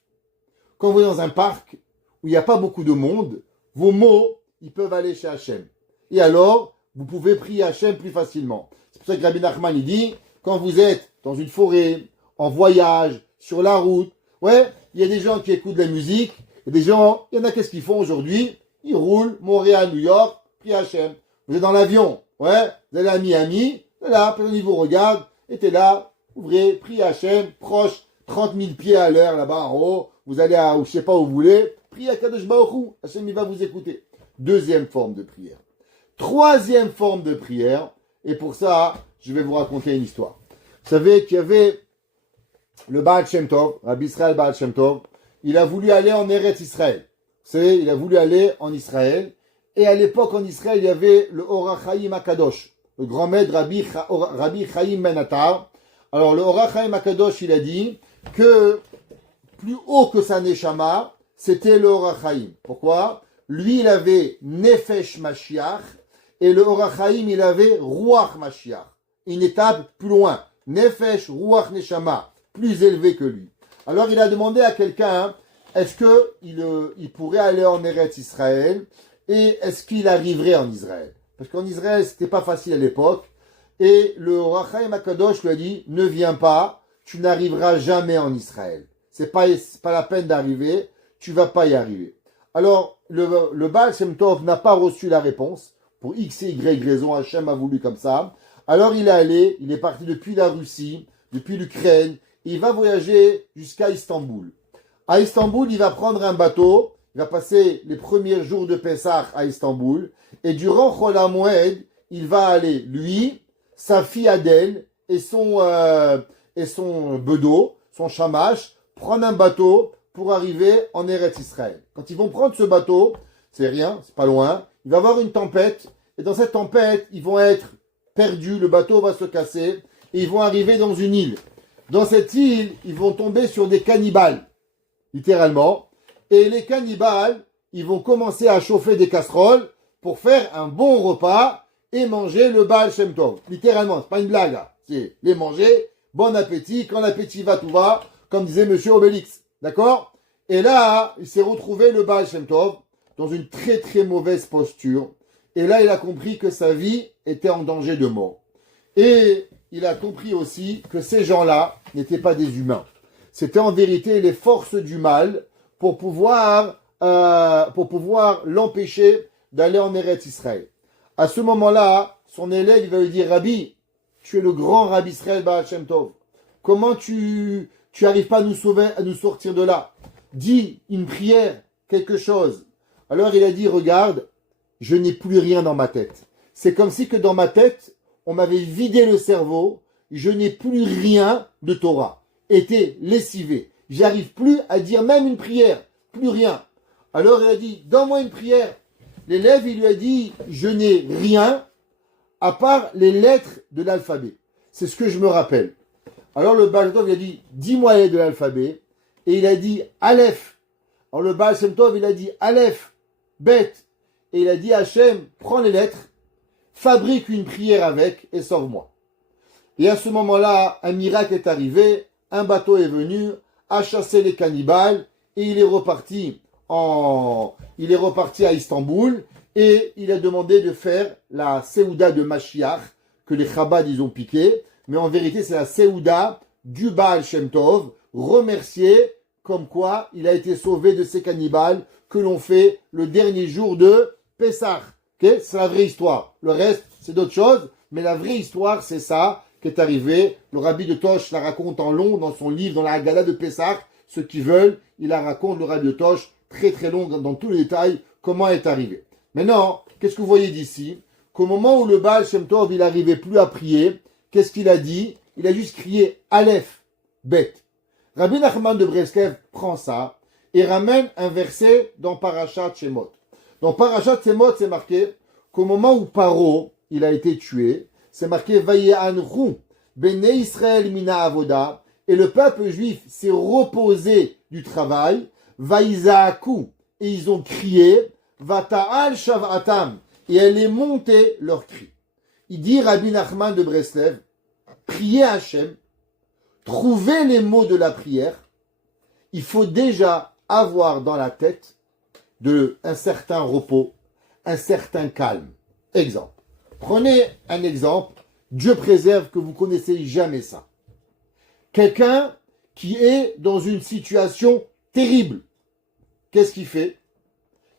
Quand vous êtes dans un parc, où il n'y a pas beaucoup de monde, vos mots, ils peuvent aller chez Hachem. Et alors, vous pouvez prier Hachem plus facilement. C'est pour ça que Rabbi Nachman, il dit, quand vous êtes dans une forêt, en voyage, sur la route, ouais, il y a des gens qui écoutent de la musique, il y a des gens, il y en a qu'est-ce qu'ils font aujourd'hui? Ils roulent, Montréal, New York, prient Hachem. Vous êtes dans l'avion, ouais, vous allez à Miami, là, personne ne vous regarde, et t'es là, ouvrez, priez Hachem, proche, 30 000 pieds à l'heure, là-bas en haut, vous allez à, je sais pas où vous voulez, priez à Kadosh Baruch Hu, Hachem, il va vous écouter. Deuxième forme de prière. Troisième forme de prière, et pour ça, je vais vous raconter une histoire. Vous savez qu'il y avait le Baal Shem Tov, Rabbi Israël Baal Shem Tov, il a voulu aller en Eretz Israël. Vous savez, il a voulu aller en Israël, et à l'époque en Israël, il y avait le Ora Chaim Akadosh, le grand maître Rabbi Chaim Ben Attar. Alors le Ora Chaim Akadosh, il a dit que plus haut que sa Neshama, c'était le Ora Chaim. Pourquoi? Lui, il avait Nefesh Mashiach, et le Ora Chaim, il avait Ruach Mashiach. Une étape plus loin. Nefesh, Ruach, Neshama, plus élevé que lui. Alors il a demandé à quelqu'un, est-ce qu'il pourrait aller en Eretz Israël, et est-ce qu'il arriverait en Israël? Parce qu'en Israël, c'était pas facile à l'époque, et le Ora Chaim Akadosh lui a dit, ne viens pas, tu n'arriveras jamais en Israël. C'est pas la peine d'arriver, tu vas pas y arriver. Alors, le Baal Shem Tov n'a pas reçu la réponse, pour X et Y raison, Hachem a voulu comme ça. Alors il est parti depuis la Russie, depuis l'Ukraine, il va voyager jusqu'à Istanbul. À Istanbul, il va prendre un bateau, il va passer les premiers jours de Pessah à Istanbul, et durant Chol HaMoed, il va aller, lui, sa fille Adèle, et son bedeau, son shamash, prendre un bateau pour arriver en Eretz Israël. Quand ils vont prendre ce bateau, c'est rien, c'est pas loin, il va y avoir une tempête, et dans cette tempête, ils vont être perdus, le bateau va se casser, et ils vont arriver dans une île. Dans cette île, ils vont tomber sur des cannibales, littéralement, et les cannibales, ils vont commencer à chauffer des casseroles pour faire un bon repas et manger le Baal Shem Tov. Littéralement, c'est pas une blague, là. C'est les manger, bon appétit, quand l'appétit va, tout va, comme disait Monsieur Obélix. D'accord? Et là, il s'est retrouvé le Baal Shem Tov dans une très très mauvaise posture. Et là, il a compris que sa vie était en danger de mort. Et il a compris aussi que ces gens-là n'étaient pas des humains. C'était en vérité les forces du mal pour pouvoir l'empêcher d'aller en Eretz Israël. À ce moment-là, son élève, il va lui dire, Rabbi, tu es le grand Rabbi Israël Baal Shem Tov. Comment tu arrives pas à nous sauver, à nous sortir de là? Dis une prière, quelque chose. Alors il a dit, regarde, je n'ai plus rien dans ma tête. C'est comme si que dans ma tête, on m'avait vidé le cerveau, je n'ai plus rien de Torah. Été lessivé. J'arrive plus à dire même une prière, plus rien. Alors il a dit, donne-moi une prière. L'élève, il lui a dit, je n'ai rien à part les lettres de l'alphabet. C'est ce que je me rappelle. Alors le Baal Shem Tov, il a dit, dis-moi les lettres de l'alphabet. Et il a dit, Aleph. Alors le Baal Shem Tov, il a dit, Aleph, Bet. Et il a dit, Hachem, prends les lettres, fabrique une prière avec et sauve-moi. Et à ce moment-là, un miracle est arrivé, un bateau est venu, a chassé les cannibales, et il est reparti à Istanbul, et il a demandé de faire la Séouda de Mashiach, que les Chabad ils ont piqué, mais en vérité c'est la Séouda du Baal Shem Tov, remercié comme quoi il a été sauvé de ces cannibales que l'on fait le dernier jour de Pessah. Okay? C'est la vraie histoire. Le reste, c'est d'autres choses, mais la vraie histoire, c'est ça qui est arrivé. Le Rabbi de Tosh la raconte en long dans son livre, dans la Haggadah de Pessah. Ceux qui veulent, il la raconte, le Rabbi de Tosh, très très long dans tous les détails, comment elle est arrivé. Maintenant, qu'est-ce que vous voyez d'ici? Qu'au moment où le Baal Shem Tov, il n'arrivait plus à prier, qu'est-ce qu'il a dit? Il a juste crié Aleph, Bet. Rabbi Nachman de Breslev prend ça et ramène un verset dans Parashat Shemot. Dans Parashat Shemot, c'est marqué qu'au moment où Paro, il a été tué, c'est marqué Vaye'anru Bnei Israël mina avoda, et le peuple juif s'est reposé du travail, Vaïzaaku, et ils ont crié, Vata'al Shavatam, et elle est montée leur cri. Il dit Rabbi Nachman de Breslev, priez Hachem, trouvez les mots de la prière, il faut déjà avoir dans la tête un certain repos, un certain calme. Exemple. Prenez un exemple. Dieu préserve que vous connaissez jamais ça. Quelqu'un qui est dans une situation terrible. Qu'est-ce qu'il fait?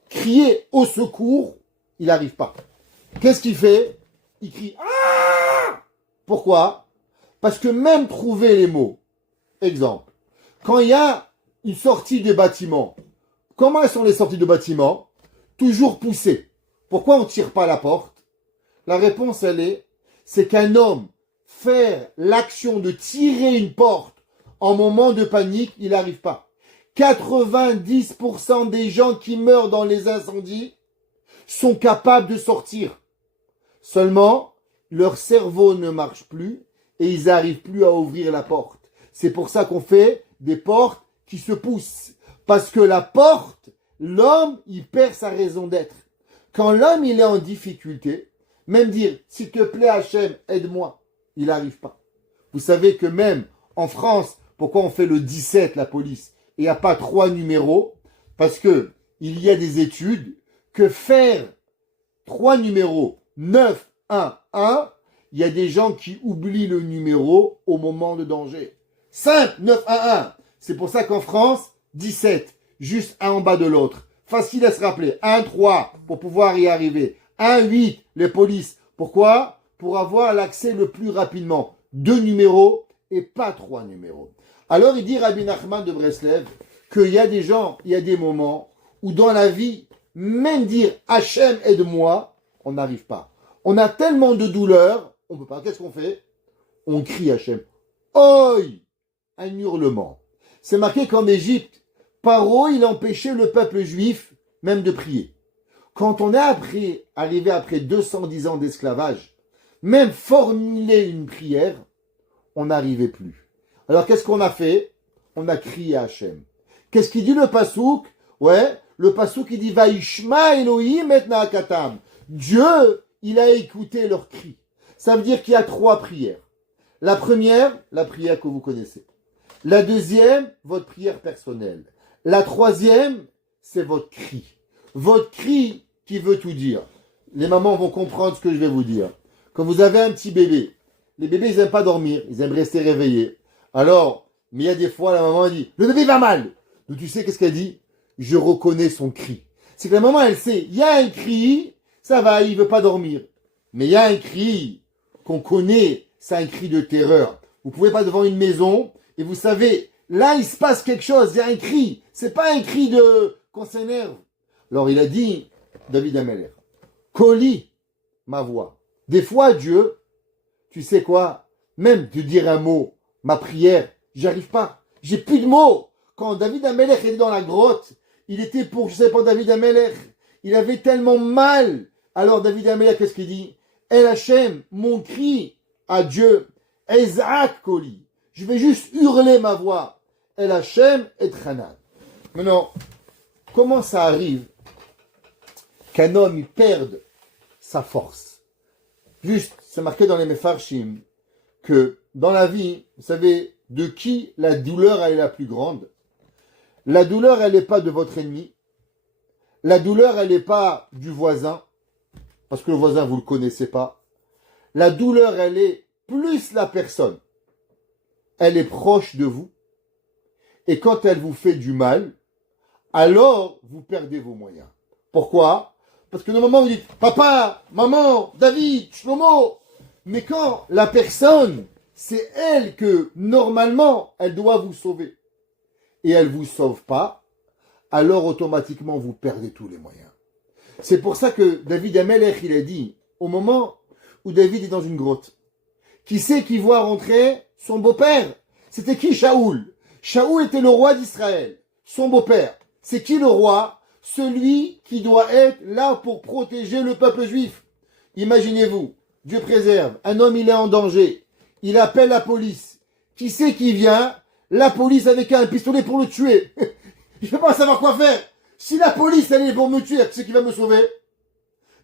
Crier au secours, il n'arrive pas. Qu'est-ce qu'il fait? Il crie ah! Pourquoi? Parce que même trouver les mots. Exemple. Quand il y a une sortie de bâtiment, comment sont les sorties de bâtiment? Toujours poussées. Pourquoi on ne tire pas à la porte? La réponse, c'est qu'un homme faire l'action de tirer une porte en moment de panique, il n'arrive pas. 90% des gens qui meurent dans les incendies sont capables de sortir. Seulement, leur cerveau ne marche plus et ils n'arrivent plus à ouvrir la porte. C'est pour ça qu'on fait des portes qui se poussent. Parce que la porte, l'homme, il perd sa raison d'être. Quand l'homme, il est en difficulté, même dire, s'il te plaît Hachem, aide-moi, il n'arrive pas. Vous savez que même en France, pourquoi on fait le 17, la police, et il n'y a pas 3 numéros? Parce que il y a des études que faire 3 numéros, 9, 1, 1, il y a des gens qui oublient le numéro au moment de danger. 5, 9, 1, 1. C'est pour ça qu'en France, 17, juste un en bas de l'autre. Facile à se rappeler. 1, 3, pour pouvoir y arriver. 1, 8, les polices. Pourquoi? Pour avoir l'accès le plus rapidement. 2 numéros et pas 3 numéros. Alors il dit Rabbi Nachman de Breslev qu'il y a des gens, il y a des moments où dans la vie, même dire Hachem aide-moi, on n'arrive pas. On a tellement de douleur, on ne peut pas. Qu'est-ce qu'on fait? On crie Hachem. Oi! Un hurlement. C'est marqué qu'en Égypte, Paro, il empêchait le peuple juif même de prier. Quand on est arrivé après 210 ans d'esclavage, même formuler une prière, on n'arrivait plus. Alors qu'est-ce qu'on a fait? On a crié à Hachem. Qu'est-ce qu'il dit le pasouk? Ouais, le pasouk il dit Vaishma Elohim et Naakatam. Dieu, il a écouté leurs cris. Ça veut dire qu'il y a 3 prières. La première, la prière que vous connaissez. La deuxième, votre prière personnelle. La troisième, c'est votre cri. Votre cri qui veut tout dire. Les mamans vont comprendre ce que je vais vous dire. Quand vous avez un petit bébé, les bébés, ils n'aiment pas dormir, ils aiment rester réveillés. Alors, mais il y a des fois, la maman dit, le bébé va mal. Donc tu sais qu'est-ce qu'elle dit? Je reconnais son cri. C'est que la maman, elle sait, il y a un cri, ça va, il veut pas dormir. Mais il y a un cri qu'on connaît, c'est un cri de terreur. Vous pouvez pas devant une maison, et vous savez, là, il se passe quelque chose, il y a un cri. C'est pas un cri de qu'on s'énerve. Alors il a dit, David Ameller, Koli, ma voix. Des fois, Dieu, tu sais quoi, même de dire un mot, ma prière, j'y arrive pas. J'ai plus de mots. Quand David Ameller était dans la grotte, il était pour, je sais pas, David Ameller. Il avait tellement mal. Alors David Ameller, qu'est-ce qu'il dit? El Hachem, mon cri à Dieu, Ezak Koli. Je vais juste hurler ma voix. El Hachem et Hanan. Maintenant, comment ça arrive qu'un homme il perde sa force? Juste, c'est marqué dans les Mefarshim que dans la vie, vous savez, de qui la douleur elle est la plus grande? La douleur, elle n'est pas de votre ennemi. La douleur, elle n'est pas du voisin, parce que le voisin, vous ne le connaissez pas. La douleur, elle est plus la personne. Elle est proche de vous. Et quand elle vous fait du mal, alors vous perdez vos moyens. Pourquoi? Parce que normalement, vous dites, papa, maman, David, Shlomo. Mais quand la personne, c'est elle que, normalement, elle doit vous sauver. Et elle ne vous sauve pas, alors automatiquement, vous perdez tous les moyens. C'est pour ça que David Amelech, il a dit, au moment où David est dans une grotte, qui c'est qui voit rentrer son beau-père? C'était qui Shaoul? Shaoul était le roi d'Israël, son beau-père. C'est qui le roi? Celui qui doit être là pour protéger le peuple juif. Imaginez-vous, Dieu préserve, un homme il est en danger, il appelle la police. Qui c'est qui vient? La police avec un pistolet pour le tuer. Je ne peux pas savoir quoi faire. Si la police elle est pour me tuer, qui c'est qui va me sauver?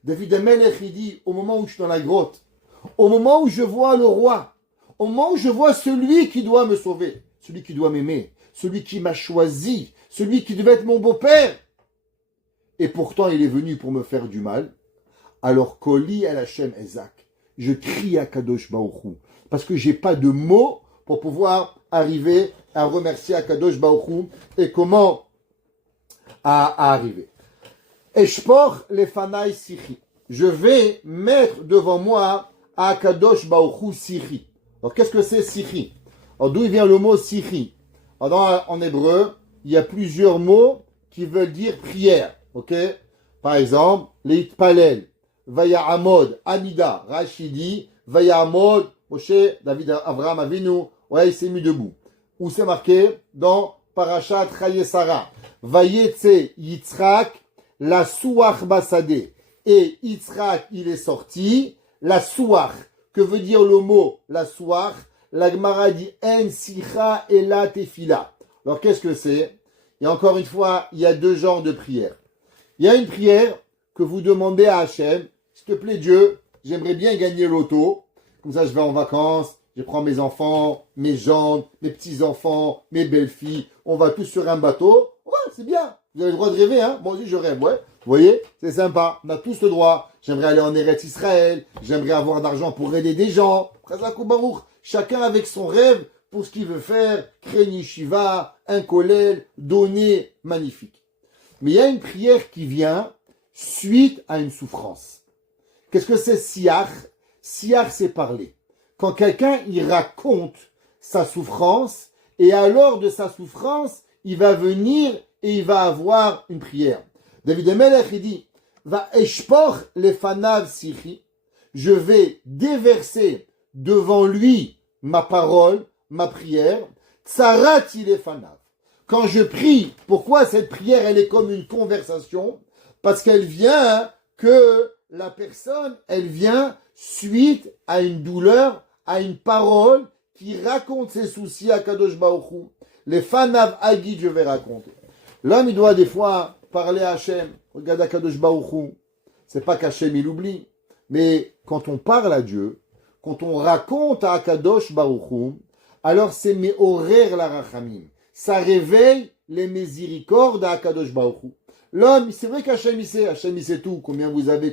David Amelech il dit, au moment où je suis dans la grotte, au moment où je vois le roi, au moment où je vois celui qui doit me sauver, celui qui doit m'aimer, celui qui m'a choisi, celui qui devait être mon beau-père, et pourtant il est venu pour me faire du mal. Alors, Koli el Hashem Ezak, je crie à Kadosh Baruch Hu, parce que j'ai pas de mots pour pouvoir arriver à remercier à Kadosh Baruch Hu, et comment à arriver. Eshpor lefanai sichi, je vais mettre devant moi à Kadosh Baruch Hu sichi. Alors, qu'est-ce que c'est sichi? Alors, d'où vient le mot sichi? Alors, en hébreu, il y a plusieurs mots qui veulent dire prière, ok? Par exemple, leitpalel, Vaya'amod, Amida, Rachidi, Vaya'amod, Moshe, David, Avraham Avinu, ouais, il s'est mis debout. Où c'est marqué? Dans Parashat Chayesara. Vayetse Yitzhak, la Souach Basade. Et Yitzhak, il est sorti, la Souach. Que veut dire le mot la Souach? La Gemara dit En Sicha Ela Tefila. Alors, qu'est-ce que c'est? Et encore une fois, il y a deux genres de prières. Il y a une prière que vous demandez à Hachem, s'il te plaît Dieu, j'aimerais bien gagner l'auto, comme ça je vais en vacances, je prends mes enfants, mes gendres, mes petits-enfants, mes belles-filles, on va tous sur un bateau, ouais c'est bien, vous avez le droit de rêver, hein, moi aussi je rêve, ouais, vous voyez, c'est sympa, on a tous le droit, j'aimerais aller en Eretz Israël, j'aimerais avoir d'argent pour aider des gens, chacun avec son rêve pour ce qu'il veut faire, créer une yeshiva, un kollel, donner, magnifique. Mais il y a une prière qui vient suite à une souffrance. Qu'est-ce que c'est siach? Siach, c'est parler. Quand quelqu'un, il raconte sa souffrance, et alors de sa souffrance, il va venir et il va avoir une prière. David Amelech, il dit, va eshpor lefanav sichi, je vais déverser devant lui ma parole, ma prière, tsarat ilefanav. Quand je prie, pourquoi cette prière, elle est comme une conversation? Parce qu'elle vient que la personne, elle vient suite à une douleur, à une parole qui raconte ses soucis à Kadosh Baruch Hu. Les fanav Agid, je vais raconter. L'homme, il doit des fois parler à Hachem. Regarde à Kadosh Baruch Hu. C'est pas qu'Hachem, il oublie. Mais quand on parle à Dieu, quand on raconte à Kadosh Baruch Hu, alors c'est me'orer la rachamim. Ça réveille les miséricordes à Kadosh Baruch Hu. L'homme, c'est vrai qu'Hachem il sait tout, combien vous avez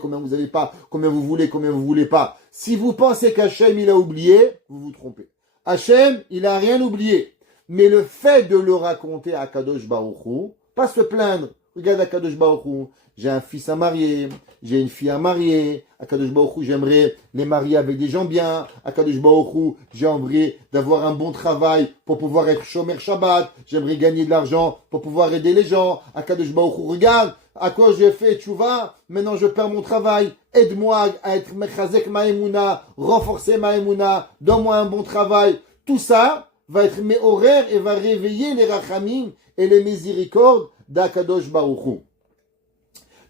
pas, combien vous voulez pas. Si vous pensez qu'Hachem il a oublié, vous vous trompez. Hachem, il a rien oublié. Mais le fait de le raconter à Kadosh Baruch Hu, pas se plaindre. Regarde à Kadosh Baruch Hu, j'ai un fils à marier, j'ai une fille à marier. À Kadosh Baruch Hu, j'aimerais les marier avec des gens bien. À Kadosh Baruch Hu, j'aimerais d'avoir un bon travail pour pouvoir être Shomer Shabbat. J'aimerais gagner de l'argent pour pouvoir aider les gens. À Kadosh Baruch Hu, regarde, à quoi j'ai fait tchouva, maintenant je perds mon travail. Aide-moi à être Mechazek Maemuna, renforcer Maemuna, donne-moi un bon travail. Tout ça va être mes horaires et va réveiller les rachamim et les miséricordes d'Akadosh Baruch Hu.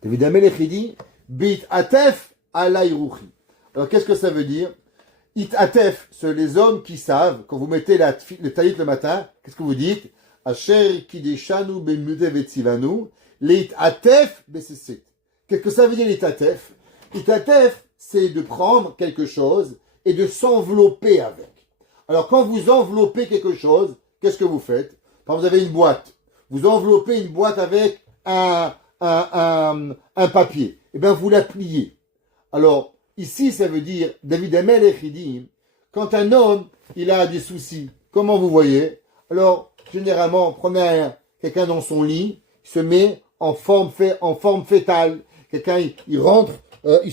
David Amelech dit, Bit Atef alay ruchi. Alors qu'est-ce que ça veut dire? It Atef, c'est les hommes qui savent, quand vous mettez le taït le matin, qu'est-ce que vous dites? Asher kideshanu b'mude vetzivanu, l'it Atef besesit. Qu'est-ce que ça veut dire l'it Atef? It Atef, c'est de prendre quelque chose et de s'envelopper avec. Alors quand vous enveloppez quelque chose, qu'est-ce que vous faites? Quand vous avez une boîte, vous enveloppez une boîte avec un papier, et bien vous la pliez. Alors, ici, ça veut dire, David Amelech, il dit, quand un homme, il a des soucis, comment vous voyez? Alors, généralement, prenez quelqu'un dans son lit, il se met en forme fétale. Quelqu'un, il rentre, il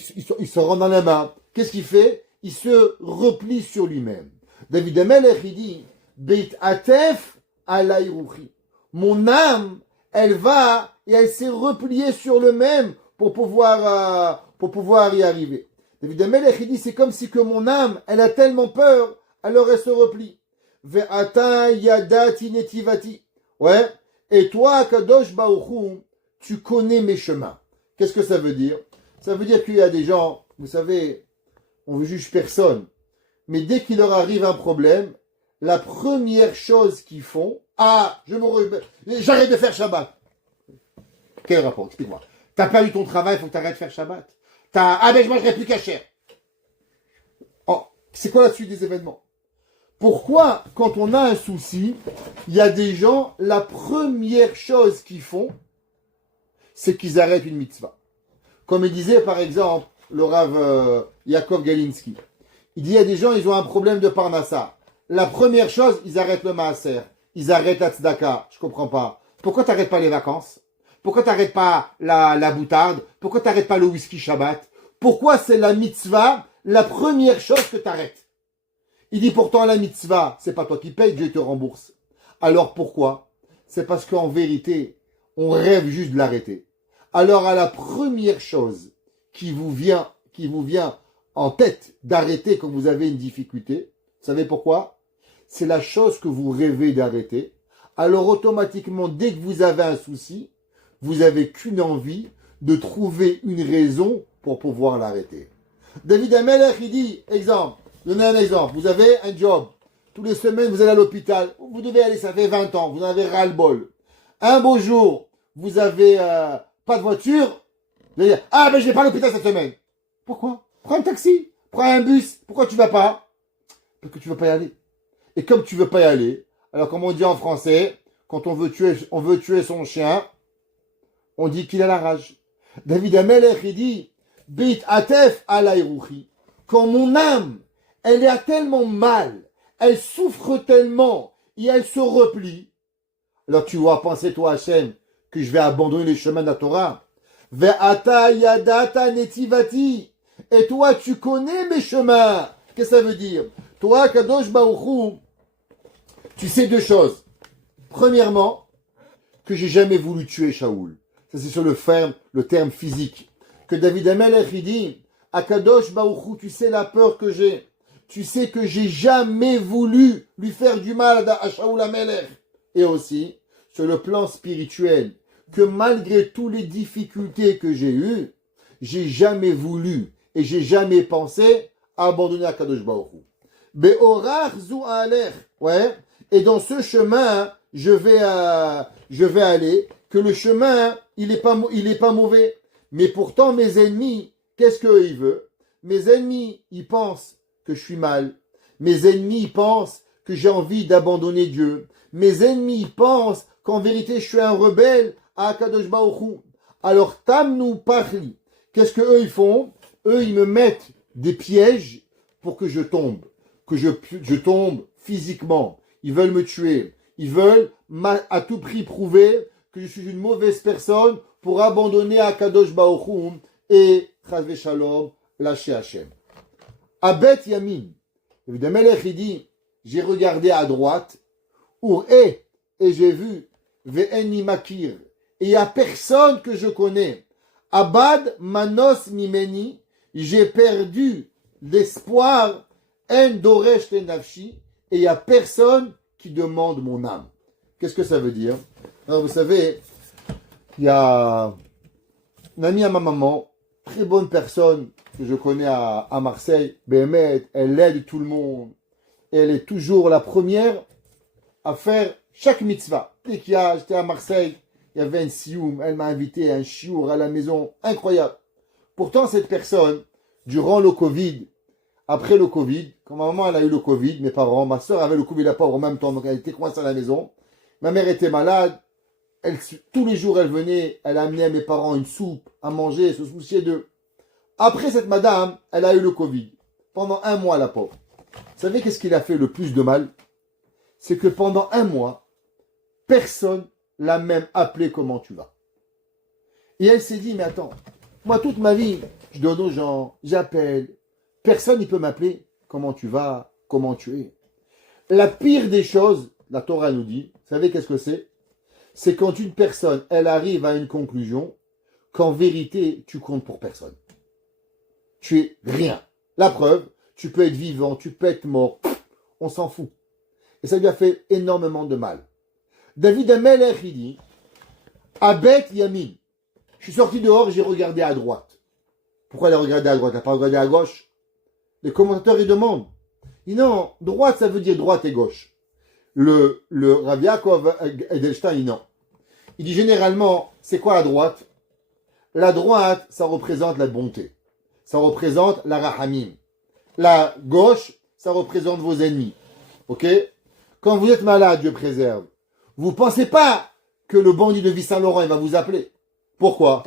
se rend dans la main. Qu'est-ce qu'il fait? Il se replie sur lui-même. David Amelech, il dit, Beit Atef alay ruchi. Mon âme, elle va et elle s'est repliée sur le même pour pouvoir y arriver. David Amelech, il dit, c'est comme si que mon âme, elle a tellement peur, alors elle se replie. Ve'ata yadati netivati. Ouais. Et toi, Kadosh Baruch Hu, tu connais mes chemins. Qu'est-ce que ça veut dire? Ça veut dire qu'il y a des gens, vous savez, on ne juge personne, mais dès qu'il leur arrive un problème, la première chose qu'ils font, j'arrête de faire Shabbat. Quel rapport? Explique-moi. T'as perdu ton travail, il faut que tu arrêtes de faire Shabbat. Je mangerai plus cachère. Oh, c'est quoi la suite des événements? Pourquoi, quand on a un souci, il y a des gens, la première chose qu'ils font, c'est qu'ils arrêtent une mitzvah. Comme il disait par exemple le Rav Yaakov Galinsky. Il dit il y a des gens, ils ont un problème de parnassa. La première chose, ils arrêtent le maaser. Ils arrêtent la tzedaka. Je comprends pas. Pourquoi t'arrêtes pas les vacances? Pourquoi t'arrêtes pas la boutarde? Pourquoi t'arrêtes pas le whisky Shabbat? Pourquoi c'est la mitzvah la première chose que t'arrêtes? Il dit pourtant la mitzvah, c'est pas toi qui payes, Dieu te rembourse. Alors pourquoi? C'est parce qu'en vérité, on rêve juste de l'arrêter. Alors à la première chose qui vous vient en tête d'arrêter quand vous avez une difficulté, vous savez pourquoi? C'est la chose que vous rêvez d'arrêter. Alors automatiquement, dès que vous avez un souci, vous n'avez qu'une envie de trouver une raison pour pouvoir l'arrêter. David Amelech, il dit, exemple, donnez un exemple, vous avez un job, tous les semaines vous allez à l'hôpital, vous devez aller, ça fait 20 ans, vous en avez ras-le-bol. Un beau jour, vous avez pas de voiture, vous allez dire, ah ben je vais pas à l'hôpital cette semaine. Pourquoi? Prends un taxi, prends un bus, pourquoi tu vas pas? Parce que tu veux pas y aller. Et comme tu veux pas y aller, alors comme on dit en français, quand on veut tuer son chien, on dit qu'il a la rage. David Amelech, il dit, Bit atef alayruchi. Quand mon âme, elle a tellement mal, elle souffre tellement, et elle se replie. Alors tu vas penser, toi, Hachem, que je vais abandonner les chemins de la Torah. Ve'ata yadata netivati. Et toi, tu connais mes chemins. Qu'est-ce que ça veut dire? Toi, Kadosh Baruch Hu, tu sais deux choses. Premièrement, que j'ai jamais voulu tuer Shaoul. Ça, c'est sur le terme physique. Que David Amelech, il dit, Akadosh Baruch Hu, tu sais la peur que j'ai. Tu sais que j'ai jamais voulu lui faire du mal à Shaoul Amelech. Et aussi, sur le plan spirituel, que malgré toutes les difficultés que j'ai eues, j'ai jamais voulu et j'ai jamais pensé à abandonner Akadosh Baruch Hu. Be'orach zu alech. Ouais. Et dans ce chemin, je vais aller, que le chemin, il est pas mauvais. Mais pourtant, mes ennemis, qu'est-ce qu'ils veulent? Mes ennemis, ils pensent que je suis mal. Mes ennemis, ils pensent que j'ai envie d'abandonner Dieu. Mes ennemis pensent qu'en vérité, je suis un rebelle à Akadosh Baruch Hu. Alors, tamnu parli. Qu'est-ce que eux, ils font? Eux, ils me mettent des pièges pour que je tombe. Que je tombe physiquement. Ils veulent me tuer. Ils veulent à tout prix prouver que je suis une mauvaise personne pour abandonner Akadosh Baruch Hu et Chazve Shalom, lâcher Hachem. Abet Yamin. Évidemment, il dit, j'ai regardé à droite, et j'ai vu, Ve'eni Makir, et il n'y a personne que je connais. Abad Manos Mimeni, j'ai perdu l'espoir, En Doresh Tenafshi, et il n'y a personne qui demande mon âme. Qu'est-ce que ça veut dire? Alors, vous savez, il y a un ami à ma maman, très bonne personne que je connais à Marseille, Béhémet, elle aide tout le monde. Et elle est toujours la première à faire chaque mitzvah. Dès j'étais à Marseille, il y avait un sioum, elle m'a invité à un chiour à la maison, incroyable. Pourtant, cette personne, durant le Covid, après le Covid, quand ma maman elle a eu le Covid, mes parents, ma soeur avait le Covid à part en même temps, donc elle était coincée à la maison. Ma mère était malade, tous les jours elle venait, elle amenait à mes parents une soupe à manger, elle se souciait d'eux. Après cette madame, elle a eu le Covid. Pendant un mois, la pauvre. Vous savez qu'est-ce qu'il a fait le plus de mal? C'est que pendant un mois, personne l'a même appelé comment tu vas. Et elle s'est dit, mais attends, moi toute ma vie, je donne aux gens, j'appelle, personne ne peut m'appeler comment tu vas, comment tu es. La pire des choses, la Torah nous dit, vous savez qu'est-ce que c'est? C'est quand une personne, elle arrive à une conclusion qu'en vérité, tu comptes pour personne. Tu es rien. La preuve, tu peux être vivant, tu peux être mort, on s'en fout. Et ça lui a fait énormément de mal. David Amelech, il dit, Abet Yamin. Je suis sorti dehors et j'ai regardé à droite. Pourquoi il a regardé à droite? Il n'a pas regardé à gauche? Les commentateurs, ils demandent. Il dit non, droite, ça veut dire droite et gauche. Le Rav Yaakov Edelstein, il non. Il dit généralement, c'est quoi la droite? La droite, ça représente la bonté. Ça représente la rahamim. La gauche, ça représente vos ennemis. Ok? Quand vous êtes malade, Dieu préserve. Vous pensez pas que le bandit de Ville Saint-Laurent, il va vous appeler. Pourquoi?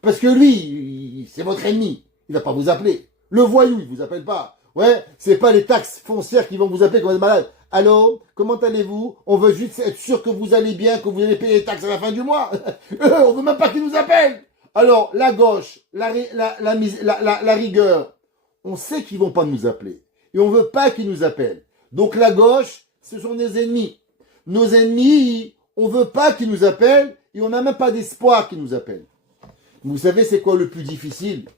Parce que lui, c'est votre ennemi. Il va pas vous appeler. Le voyou, il vous appelle pas. Ouais, c'est pas les taxes foncières qui vont vous appeler quand vous êtes malade. Allô, comment allez-vous? On veut juste être sûr que vous allez bien, que vous allez payer les taxes à la fin du mois. On veut même pas qu'ils nous appellent. Alors, la gauche, la rigueur, on sait qu'ils vont pas nous appeler. Et on veut pas qu'ils nous appellent. Donc la gauche, ce sont des ennemis. Nos ennemis, on veut pas qu'ils nous appellent et on n'a même pas d'espoir qu'ils nous appellent. Vous savez, c'est quoi le plus difficile?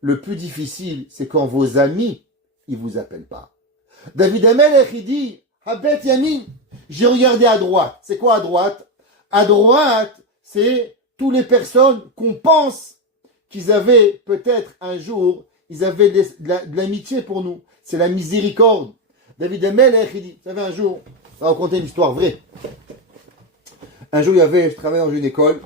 Le plus difficile, c'est quand vos amis, ils vous appellent pas. David Amelech, il dit, Habet Yamin, j'ai regardé à droite. C'est quoi à droite? À droite, c'est toutes les personnes qu'on pense qu'ils avaient peut-être un jour, ils avaient de l'amitié pour nous. C'est la miséricorde. David Amelech, il dit, vous savez, un jour, on va raconter une histoire vraie. Un jour, je travaillais dans une école,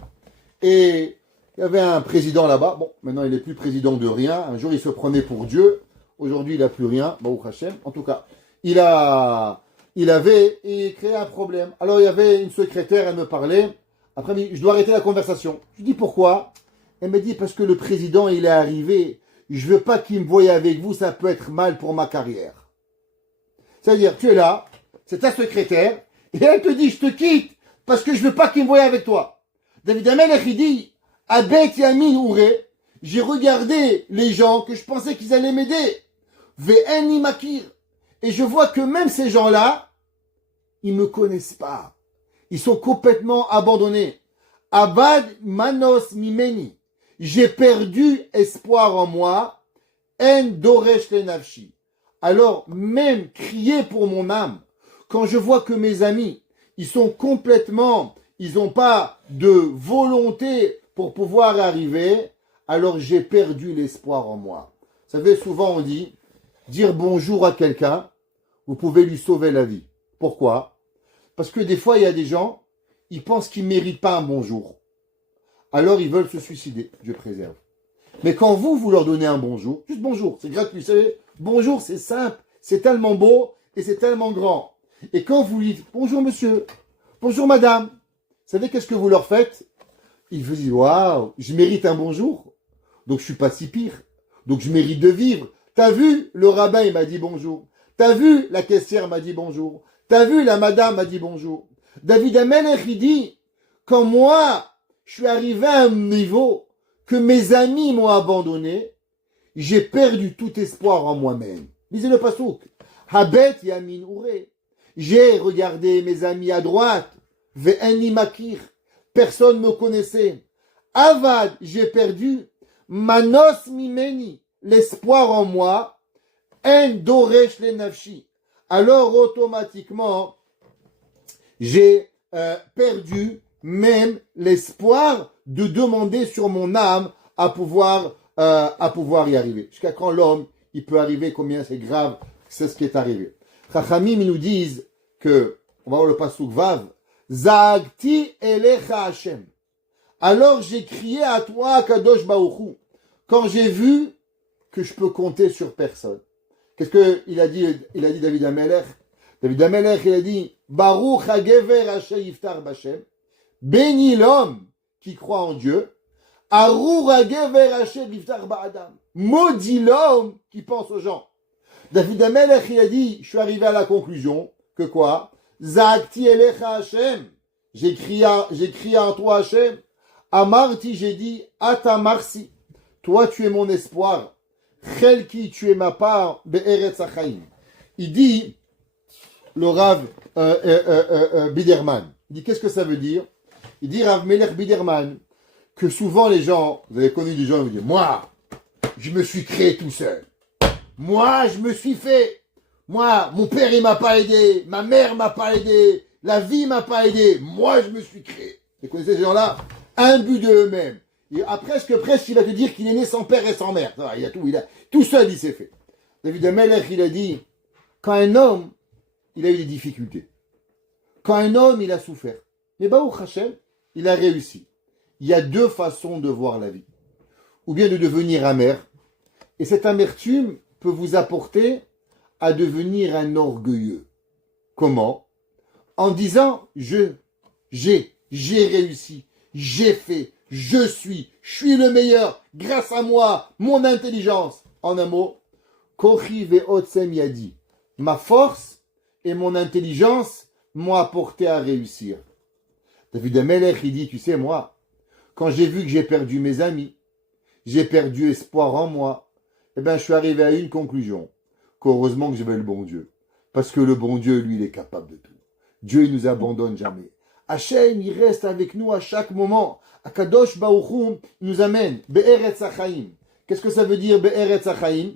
et il y avait un président là-bas. Bon, maintenant, il n'est plus président de rien. Un jour, il se prenait pour Dieu. Aujourd'hui, il n'a plus rien. Baruch Hashem. En tout cas, il avait créé un problème. Alors, il y avait une secrétaire, elle me parlait. Après, je dois arrêter la conversation. Je dis pourquoi? Elle me dit parce que le président, il est arrivé. Je veux pas qu'il me voie avec vous. Ça peut être mal pour ma carrière. C'est-à-dire, tu es là, c'est ta secrétaire, et elle te dit, je te quitte parce que je veux pas qu'il me voie avec toi. David Amelech, il dit, Abet Yamin Ouré, j'ai regardé les gens que je pensais qu'ils allaient m'aider. Ve'eni Makir. Et je vois que même ces gens-là, ils me connaissent pas. Ils sont complètement abandonnés. Abad Manos Mimeni. J'ai perdu espoir en moi. En Doresh le Nafshi. Alors, même crier pour mon âme, quand je vois que mes amis, ils sont complètement, ils n'ont pas de volonté pour pouvoir arriver, alors j'ai perdu l'espoir en moi. Vous savez, souvent on dit, dire bonjour à quelqu'un, vous pouvez lui sauver la vie. Pourquoi? Parce que des fois, il y a des gens, ils pensent qu'ils ne méritent pas un bonjour. Alors ils veulent se suicider, Dieu préserve. Mais quand vous leur donnez un bonjour, juste bonjour, c'est gratuit, vous savez, bonjour, c'est simple, c'est tellement beau et c'est tellement grand. Et quand vous dites bonjour monsieur, bonjour madame, vous savez qu'est-ce que vous leur faites? Ils vous disent waouh, je mérite un bonjour, donc je suis pas si pire, donc je mérite de vivre. T'as vu, le rabbin il m'a dit bonjour. T'as vu, la caissière m'a dit bonjour. T'as vu, la madame m'a dit bonjour. David Amelech il dit, quand moi je suis arrivé à un niveau que mes amis m'ont abandonné, j'ai perdu tout espoir en moi-même. Lisez le pasouk. Habet Yamin Ouré. J'ai regardé mes amis à droite. Ve'eni Makir. Personne ne me connaissait. Avad, j'ai perdu. Manos Mimeni. L'espoir en moi. En Doresh le Nafshi. Alors automatiquement, j'ai perdu même l'espoir de demander sur mon âme à pouvoir y arriver. Jusqu'à quand l'homme, il peut arriver, combien c'est grave, c'est ce qui est arrivé. Chachamim, ils nous disent que, on va voir le pasuk Vav, Zagti elecha Hashem. Alors j'ai crié à toi, Kadosh Baruch Hu, quand j'ai vu que je peux compter sur personne. Qu'est-ce qu'il a dit? Il a dit David Amelech. David Amelech, il a dit, Baruch hagever asher yiftar b'Hashem. Béni l'homme qui croit en Dieu. Maudit l'homme qui pense aux gens. David Amelech, il a dit, je suis arrivé à la conclusion que quoi? Zakti elecha Hashem. J'ai crié en toi Hashem. Amarti, j'ai dit, Ata marsi. Toi, tu es mon espoir. Chelki, tu es ma part. Be'eretz hachaim. Il dit, le Rav Biderman. Il dit, qu'est-ce que ça veut dire? Il dit, Rav Melech Biderman, que souvent les gens, vous avez connu des gens, vous disent, moi, je me suis créé tout seul. Moi, je me suis fait. Moi, mon père, il m'a pas aidé. Ma mère m'a pas aidé. La vie m'a pas aidé. Moi, je me suis créé. Vous connaissez ces gens-là? Imbus de eux-mêmes. Et presque, il va te dire qu'il est né sans père et sans mère. Il a tout seul, il s'est fait. David Amelech, il a dit, quand un homme, il a eu des difficultés. Quand un homme, il a souffert. Mais Baruch Hashem, il a réussi. Il y a deux façons de voir la vie. Ou bien de devenir amer. Et cette amertume peut vous apporter à devenir un orgueilleux. Comment? En disant, j'ai réussi, j'ai fait, je suis le meilleur, grâce à moi, mon intelligence. En un mot, Kochi ve'otsem yadi. Ma force et mon intelligence m'ont apporté à réussir. David Amelech, il dit, tu sais, moi, quand j'ai vu que j'ai perdu mes amis, j'ai perdu espoir en moi, eh bien, je suis arrivé à une conclusion, qu'heureusement que j'avais le bon Dieu. Parce que le bon Dieu, lui, il est capable de tout. Dieu, il nous abandonne jamais. Hachem, il reste avec nous à chaque moment. Akadosh Baruch Hu, il nous amène. Be'eretz hachaim. Qu'est-ce que ça veut dire, Be'eretz hachaim?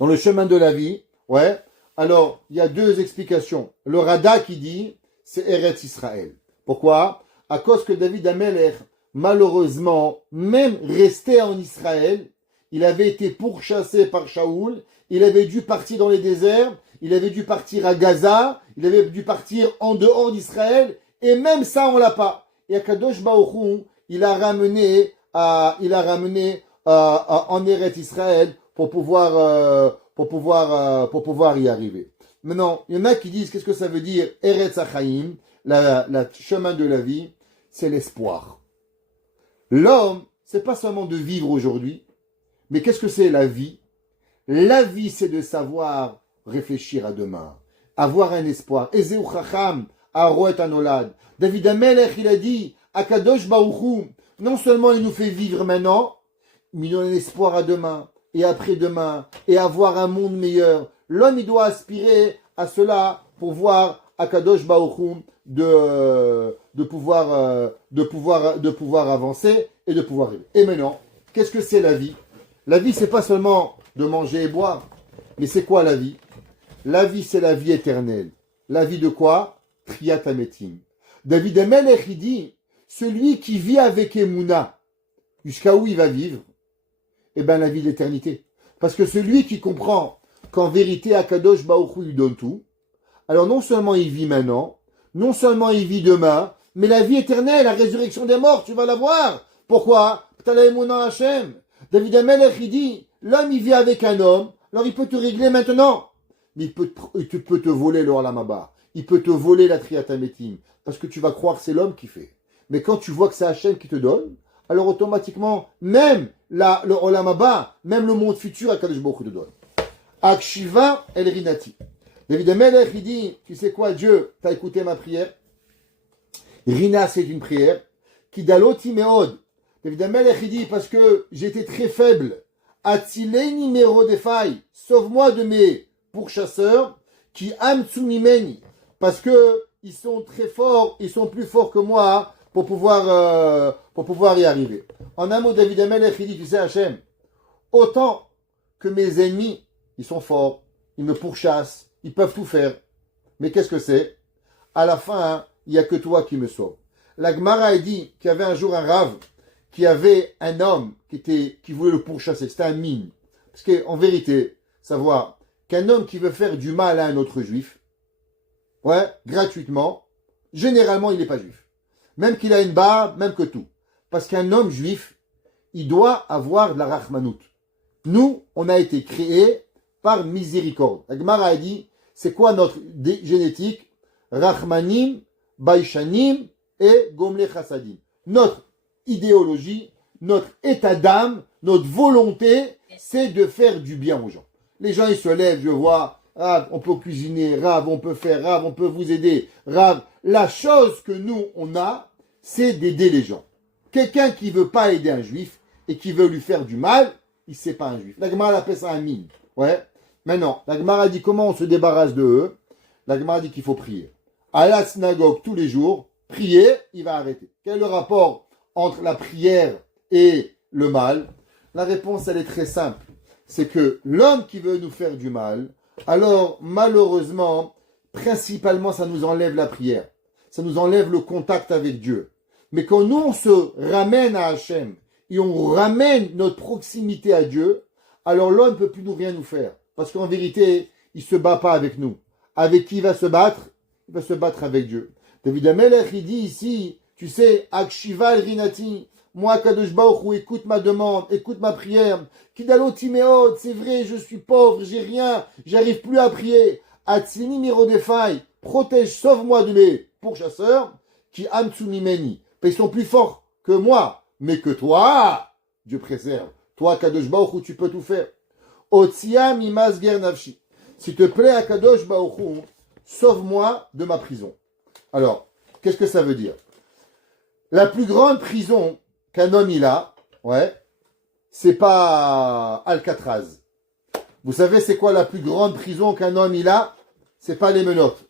Dans le chemin de la vie, ouais. Alors, il y a deux explications. Le Rada qui dit, c'est Eretz Israël. Pourquoi? À cause que David Amelech, malheureusement, même resté en Israël, il avait été pourchassé par Shaoul, il avait dû partir dans les déserts, il avait dû partir à Gaza, il avait dû partir en dehors d'Israël, et même ça, on l'a pas. Et Akadosh Baruch Hu, il a ramené en Eretz Israël pour pouvoir y arriver. Maintenant, il y en a qui disent, qu'est-ce que ça veut dire Eretz Hachaim, la chemin de la vie, c'est l'espoir. L'homme, c'est pas seulement de vivre aujourd'hui, mais qu'est-ce que c'est la vie? La vie, c'est de savoir réfléchir à demain, avoir un espoir. Ezeu Chacham, Aroet Anolad. David Amelech, il a dit, Akadosh Baruch Hu, non seulement il nous fait vivre maintenant, mais il nous donne un espoir à demain, et après-demain, et avoir un monde meilleur. L'homme, il doit aspirer à cela pour voir Akadosh Baruch Hu de pouvoir avancer et de pouvoir vivre. Et maintenant, qu'est-ce que c'est la vie? La vie, c'est pas seulement de manger et boire, mais c'est quoi la vie? La vie, c'est la vie éternelle. La vie de quoi? Triyat Hametim. David Amelech, il dit, celui qui vit avec Emouna, jusqu'à où il va vivre? Eh bien, la vie de l'éternité. Parce que celui qui comprend qu'en vérité, Akadosh Baruch Hu lui donne tout, alors non seulement il vit maintenant, non seulement il vit demain, mais la vie éternelle, la résurrection des morts, tu vas la voir. Pourquoi? T'as Emouna Hashem. David Amelech, il dit, l'homme, il vit avec un homme, alors il peut te régler maintenant. Mais il peut te voler le Olam Haba. Il peut te voler la Triyat Hametim. Parce que tu vas croire que c'est l'homme qui fait. Mais quand tu vois que c'est Hachem qui te donne, alors automatiquement, même le Olam Haba, même le monde futur, Akadosh Baruch Hu te donne. Akshiva el Rinati. David Amelech, il dit, tu sais quoi, Dieu, t'as écouté ma prière. Rina, c'est une prière. Kidaloti meod. David Amelech, il dit, parce que j'étais très faible. Atzileni merodefai. Sauve-moi de mes pourchasseurs. Qui amtsu mimeni. Parce que ils sont très forts, ils sont plus forts que moi pour pouvoir y arriver. En un mot, David Amelech, il dit, tu sais, Hachem, autant que mes ennemis, ils sont forts, ils me pourchassent, ils peuvent tout faire. Mais qu'est-ce que c'est? À la fin, hein, il n'y a que toi qui me sauves. La Gemara a dit qu'il y avait un jour un rave qui avait un homme qui voulait le pourchasser. C'était un mine. Parce qu'en vérité, savoir qu'un homme qui veut faire du mal à un autre juif, ouais, gratuitement, généralement, il n'est pas juif. Même qu'il a une barbe, même que tout. Parce qu'un homme juif, il doit avoir de la rachmanout. Nous, on a été créés par miséricorde. La Gemara a dit, c'est quoi notre génétique? Rachmanim, Baishanim et Gomle Chassadim. Notre idéologie, notre état d'âme, notre volonté, c'est de faire du bien aux gens. Les gens, ils se lèvent, je vois, Rav, on peut cuisiner, Rav, on peut faire, Rav, on peut vous aider, Rav. La chose que nous, on a, c'est d'aider les gens. Quelqu'un qui veut pas aider un juif et qui veut lui faire du mal, il c'est pas un juif. La Gemara appelle ça un mine. Ouais. Maintenant, la Gemara dit comment on se débarrasse de eux. La Gemara dit qu'il faut prier. À la synagogue tous les jours, prier, il va arrêter. Quel est le rapport entre la prière et le mal? La réponse, elle est très simple. C'est que l'homme qui veut nous faire du mal, alors malheureusement, principalement, ça nous enlève la prière. Ça nous enlève le contact avec Dieu. Mais quand nous, on se ramène à Hachem et on ramène notre proximité à Dieu, alors l'homme ne peut plus rien nous faire. Parce qu'en vérité, il ne se bat pas avec nous. Avec qui il va se battre? Il va se battre avec Dieu. David Amelech, il dit ici, tu sais, Akshiva el Rinati, moi, Kadosh Baruch Hu, écoute ma demande, écoute ma prière. Kidaloti meod, c'est vrai, je suis pauvre, j'ai rien, j'arrive plus à prier. Atzini mirodefai, protège, sauve-moi de mes pourchasseurs, qui amtsu mimeni. Ils sont plus forts que moi, mais que toi, Dieu préserve. Toi, Kadosh Baruch Hu, tu peux tout faire. Otsia mimasger nafshi. S'il te plaît, à Kadosh Baruch Hu, sauve-moi de ma prison. Alors, qu'est-ce que ça veut dire? La plus grande prison qu'un homme il a, ouais, c'est pas Alcatraz. Vous savez c'est quoi la plus grande prison qu'un homme il a? C'est pas les menottes.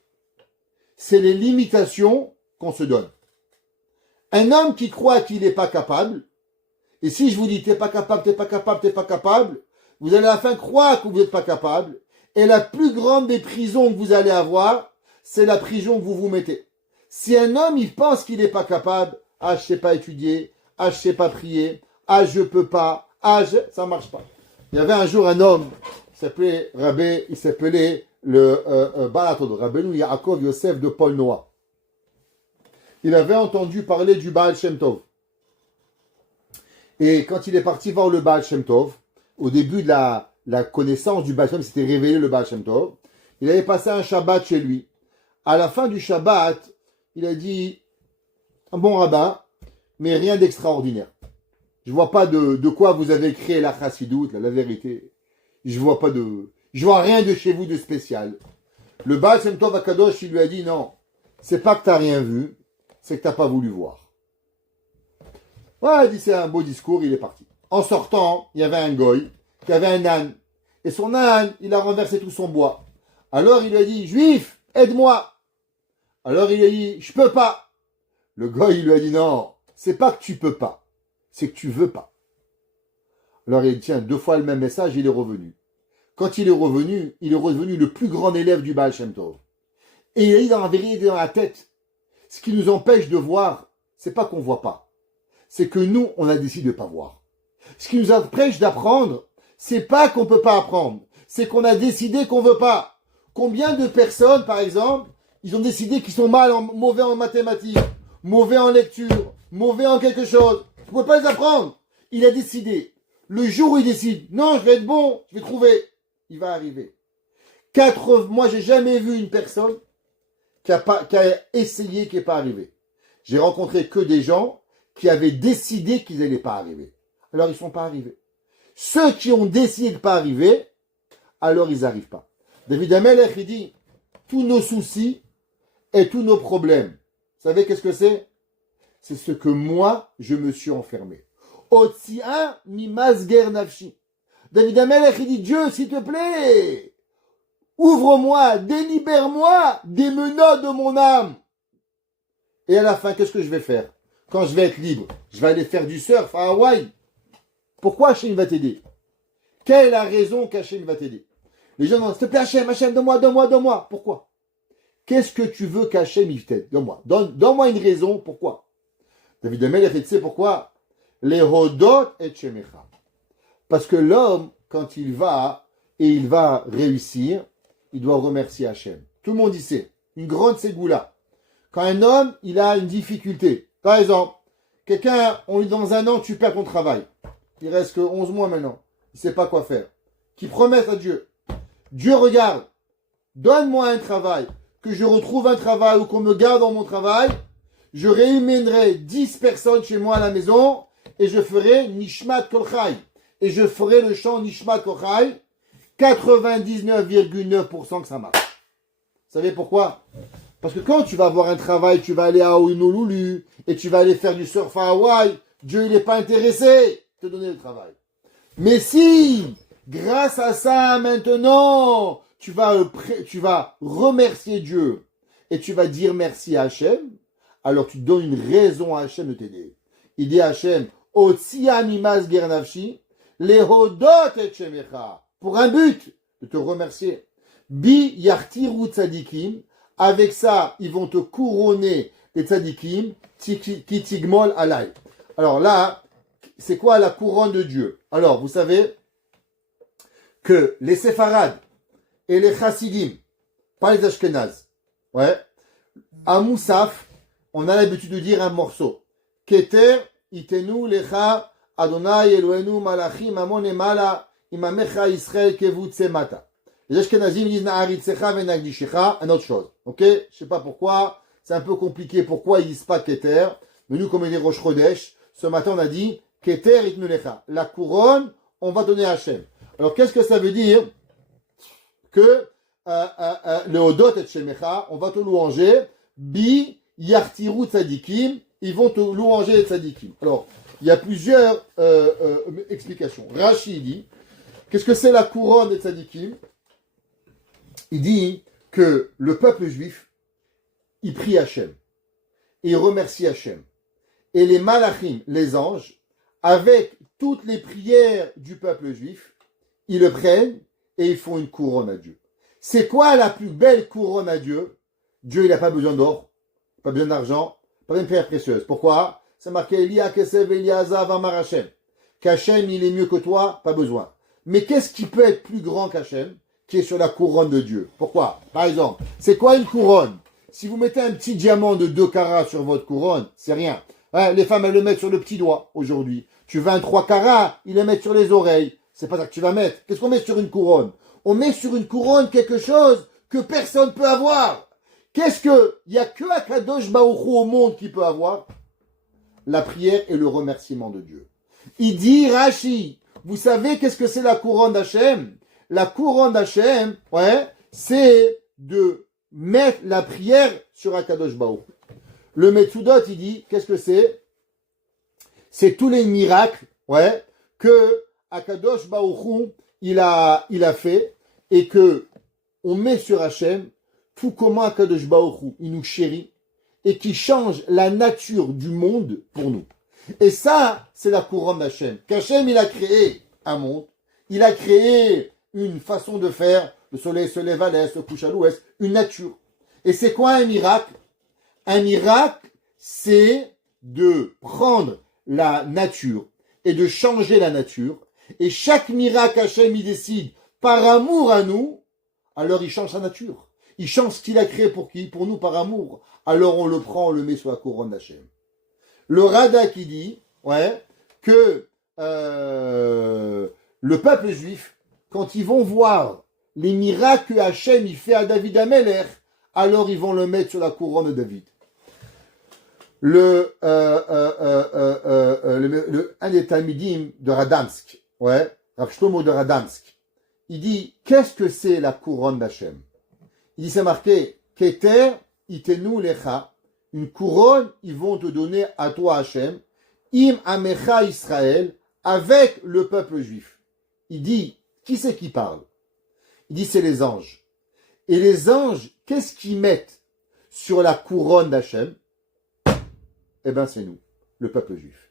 C'est les limitations qu'on se donne. Un homme qui croit qu'il n'est pas capable, et si je vous dis t'es pas capable, t'es pas capable, t'es pas capable, vous allez à la fin croire que vous n'êtes pas capable, et la plus grande des prisons que vous allez avoir, c'est la prison que vous vous mettez. Si un homme il pense qu'il n'est pas capable, ah je sais pas étudier, ah je sais pas prier, ah je peux pas, ça marche pas. Il y avait un jour un homme, il s'appelait le Balatod, Rabbeinu Yaakov Yosef de Paul Noah. Il avait entendu parler du Baal Shem Tov. Et quand il est parti voir le Baal Shem Tov, au début de la connaissance du Baal Shem Tov, s'était révélé le Baal Shem Tov, il avait passé un Shabbat chez lui. À la fin du Shabbat, il a dit, un bon rabbin, mais rien d'extraordinaire. Je vois pas de quoi vous avez créé la chassidoute, la vérité. Je vois rien de chez vous de spécial. Le Baal Shem Tov Akadosh, il lui a dit, non, c'est pas que t'as rien vu, c'est que t'as pas voulu voir. Ouais, il dit, c'est un beau discours, il est parti. En sortant, il y avait un goy, qui avait un âne. Et son âne, il a renversé tout son bois. Alors il lui a dit, Juif, aide-moi. Alors il a dit, je peux pas. Le goy, il lui a dit, non, c'est pas que tu peux pas, c'est que tu veux pas. Alors il dit, tiens, 2 fois le même message, il est revenu. Quand il est revenu le plus grand élève du Baal Shem Tov. Et il a dit dans la vérité, dans la tête, ce qui nous empêche de voir, c'est pas qu'on voit pas. C'est que nous, on a décidé de pas voir. Ce qui nous empêche d'apprendre, c'est pas qu'on peut pas apprendre. C'est qu'on a décidé qu'on veut pas. Combien de personnes, par exemple, ils ont décidé qu'ils sont mauvais en mathématiques, mauvais en lecture, mauvais en quelque chose. Vous pouvez pas les apprendre. Il a décidé. Le jour où il décide, non, je vais être bon, je vais trouver, il va arriver. Moi, j'ai jamais vu une personne qui a essayé, qui n'est pas arrivé. J'ai rencontré que des gens qui avaient décidé qu'ils n'allaient pas arriver. Alors, ils ne sont pas arrivés. Ceux qui ont décidé de ne pas arriver, alors ils n'arrivent pas. David Amelech, il dit, tous nos soucis et tous nos problèmes, vous savez qu'est-ce que c'est? C'est ce que moi, je me suis enfermé. Otsia mi masger nafshi. David Amelech, il dit, Dieu, s'il te plaît, ouvre-moi, délibère-moi des menottes de mon âme. Et à la fin, qu'est-ce que je vais faire? Quand je vais être libre, je vais aller faire du surf à Hawaï. Pourquoi Hachem va t'aider? Quelle est la raison qu'Hachem va t'aider? Les gens disent, s'il te plaît Hachem, donne-moi. Pourquoi? Qu'est-ce que tu veux qu'Hachem il t'aide? Donne-moi une raison, pourquoi? David Amelech, tu sais pourquoi? Les hodot et shemecha. Parce que l'homme, quand il va réussir, il doit remercier Hachem. Tout le monde y sait. Une grande ségoula. Quand un homme, il a une difficulté. Par exemple, quelqu'un, on lui dit dans 1 an, tu perds ton travail. Il reste que 11 mois maintenant. Il ne sait pas quoi faire. Qui promette à Dieu. Dieu regarde. Donne-moi un travail. Que je retrouve un travail ou qu'on me garde dans mon travail. Je réunirai 10 personnes chez moi à la maison et je ferai Nishmat Kolchai. Et je ferai le chant Nishmat Kolchai. 99,9% que ça marche. Vous savez pourquoi? Parce que quand tu vas avoir un travail, tu vas aller à Honolulu et tu vas aller faire du surf à Hawaï, Dieu il n'est pas intéressé de te donner le travail. Mais si, grâce à ça, maintenant, tu vas remercier Dieu et tu vas dire merci à Hachem, alors tu donnes une raison à Hachem de t'aider. Il dit à Hachem, Otsia mimas gernavshi, lehodot et shemecha. Pour un but, de te remercier. Bi yartiru tzadikim, avec ça, ils vont te couronner les tzadikim, kitigmol alay. Alors là, c'est quoi la couronne de Dieu? Alors, vous savez que les séfarades et les chassidim, pas les ashkenazes, ouais, à Moussaf, on a l'habitude de dire un morceau. Keter itenu lecha Adonai Elohenu malachim amon emala imamecha Israël kevut semata. Les Ashkenazim disent Na'aritsecha venagdishecha, une autre chose. Ok? Je sais pas pourquoi, c'est un peu compliqué. Pourquoi ils disent pas Keter? Mais nous, comme on dit Rosh Chodesh, ce matin on a dit Keter itnu lecha. La couronne, on va donner à Hachem. Alors qu'est-ce que ça veut dire? Que le Hodot et Shemecha, on va te louanger, bi yartiru tzadikim, ils vont te louanger les tzadikim. Alors, il y a plusieurs explications. Rashi dit, qu'est-ce que c'est la couronne des tzadikim? Il dit que le peuple juif, il prie Hachem, et il remercie Hachem. Et les malachim, les anges, avec toutes les prières du peuple juif, ils le prennent et ils font une couronne à Dieu. C'est quoi la plus belle couronne à Dieu? Dieu, il n'a pas besoin d'or, pas besoin d'argent, pas besoin de pierres précieuses. Pourquoi? C'est marqué Elia Kesev Eliazav Amar Hashem. Qu'Hachem, il est mieux que toi, pas besoin. Mais qu'est-ce qui peut être plus grand qu'Hachem, qui est sur la couronne de Dieu? Pourquoi? Par exemple, c'est quoi une couronne? Si vous mettez un petit diamant de 2 carats sur votre couronne, c'est rien. Hein, les femmes, elles le mettent sur le petit doigt aujourd'hui. Tu veux un 3 carats, ils le mettent sur les oreilles. C'est pas ça que tu vas mettre. Qu'est-ce qu'on met sur une couronne? On met sur une couronne quelque chose que personne ne peut avoir. Qu'est-ce que, il n'y a que Akadosh Baruch Hu au monde qui peut avoir? La prière et le remerciement de Dieu. Il dit, Rashi, vous savez qu'est-ce que c'est la couronne d'Hachem? La couronne d'Hachem, ouais, c'est de mettre la prière sur Akadosh Baruch Hu. Le Metsudot, il dit, qu'est-ce que c'est? C'est tous les miracles, ouais, que Akadosh Baruch Hu, il a fait, et que on met sur Hachem, tout comment Akadosh Baruch Hu, il nous chérit, et qui change la nature du monde pour nous. Et ça, c'est la couronne d'Hachem. Qu'Hachem, il a créé un monde, il a créé une façon de faire, le soleil se lève à l'est, se couche à l'ouest, une nature. Et c'est quoi un miracle? Un miracle, c'est de prendre la nature et de changer la nature. Et chaque miracle, Hachem, il décide, par amour à nous, alors il change sa nature. Il change ce qu'il a créé pour qui? Pour nous, par amour. Alors on le prend, on le met sur la couronne d'Hachem. Le Rada qui dit, ouais, que le peuple juif, quand ils vont voir les miracles que Hachem il fait à David Amelech, alors ils vont le mettre sur la couronne de David. Un des Talmidim de Radansk, ouais, Rav Shlomo de Radansk, il dit, qu'est-ce que c'est la couronne d'Hachem? Il dit, c'est marqué, Keter itenu lecha, une couronne, ils vont te donner à toi Hachem, im amecha Israël, avec le peuple juif. Il dit, qui c'est qui parle? Il dit, c'est les anges. Et les anges, qu'est-ce qu'ils mettent sur la couronne d'Hachem? Eh bien, c'est nous, le peuple juif.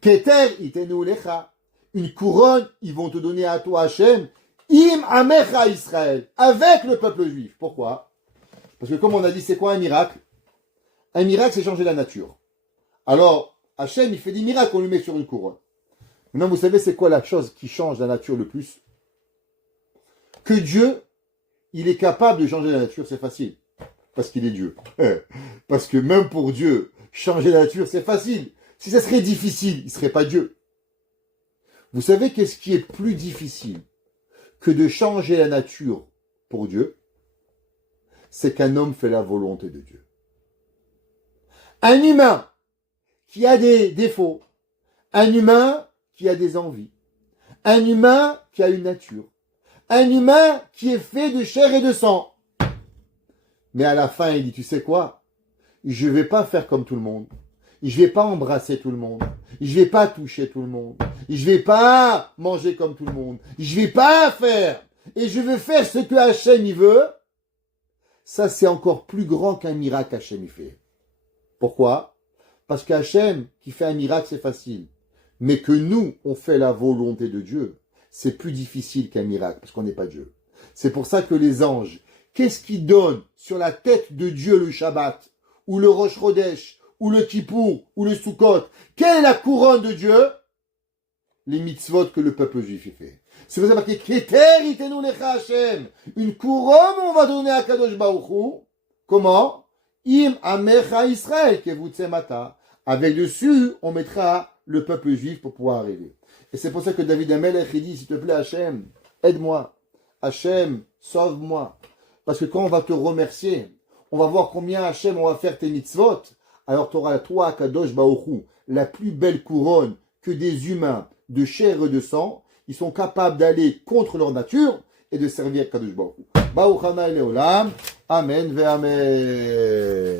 Keter itenu lecha, une couronne, ils vont te donner à toi Hachem, im amecha Israël, avec le peuple juif. Pourquoi? Parce que comme on a dit, c'est quoi un miracle? Un miracle, c'est changer la nature. Alors, Hachem, il fait des miracles, on lui met sur une couronne. Maintenant, vous savez, c'est quoi la chose qui change la nature le plus? Que Dieu, il est capable de changer la nature, c'est facile. Parce qu'il est Dieu. Parce que même pour Dieu, changer la nature, c'est facile. Si ça serait difficile, il ne serait pas Dieu. Vous savez qu'est-ce qui est plus difficile que de changer la nature pour Dieu? C'est qu'un homme fait la volonté de Dieu. Un humain qui a des défauts, un humain qui a des envies, un humain qui a une nature, un humain qui est fait de chair et de sang. Mais à la fin, il dit, tu sais quoi? Je ne vais pas faire comme tout le monde. Je ne vais pas embrasser tout le monde. Je ne vais pas toucher tout le monde. Je ne vais pas manger comme tout le monde. Je ne vais pas faire. Et je veux faire ce que Hachem y veut. Ça, c'est encore plus grand qu'un miracle Hachem y fait. Pourquoi? Parce qu'Hachem, qui fait un miracle, c'est facile. Mais que nous, on fait la volonté de Dieu, c'est plus difficile qu'un miracle, parce qu'on n'est pas Dieu. C'est pour ça que les anges, qu'est-ce qu'ils donnent sur la tête de Dieu le Shabbat, ou le Rosh Chodesh, ou le Kippour, ou le Sukkot? Quelle est la couronne de Dieu? Les mitzvot que le peuple juif fait. C'est pour ça marqué Keter itenu lecha Hashem. Une couronne, on va donner à Kadosh Baruch Hu. Comment? Im amecha Israël mata. Avec dessus, on mettra le peuple juif pour pouvoir arriver. Et c'est pour ça que David Amelech dit, s'il te plaît Hachem, aide-moi. Hachem, sauve-moi. Parce que quand on va te remercier, on va voir combien Hachem on va faire tes mitzvot. alors tu auras toi, Kadosh Baoru, la plus belle couronne que des humains de chair et de sang, ils sont capables d'aller contre leur nature et de servir Kadosh Baoru. Baruch Hanai Leolam. Amen ve Amen.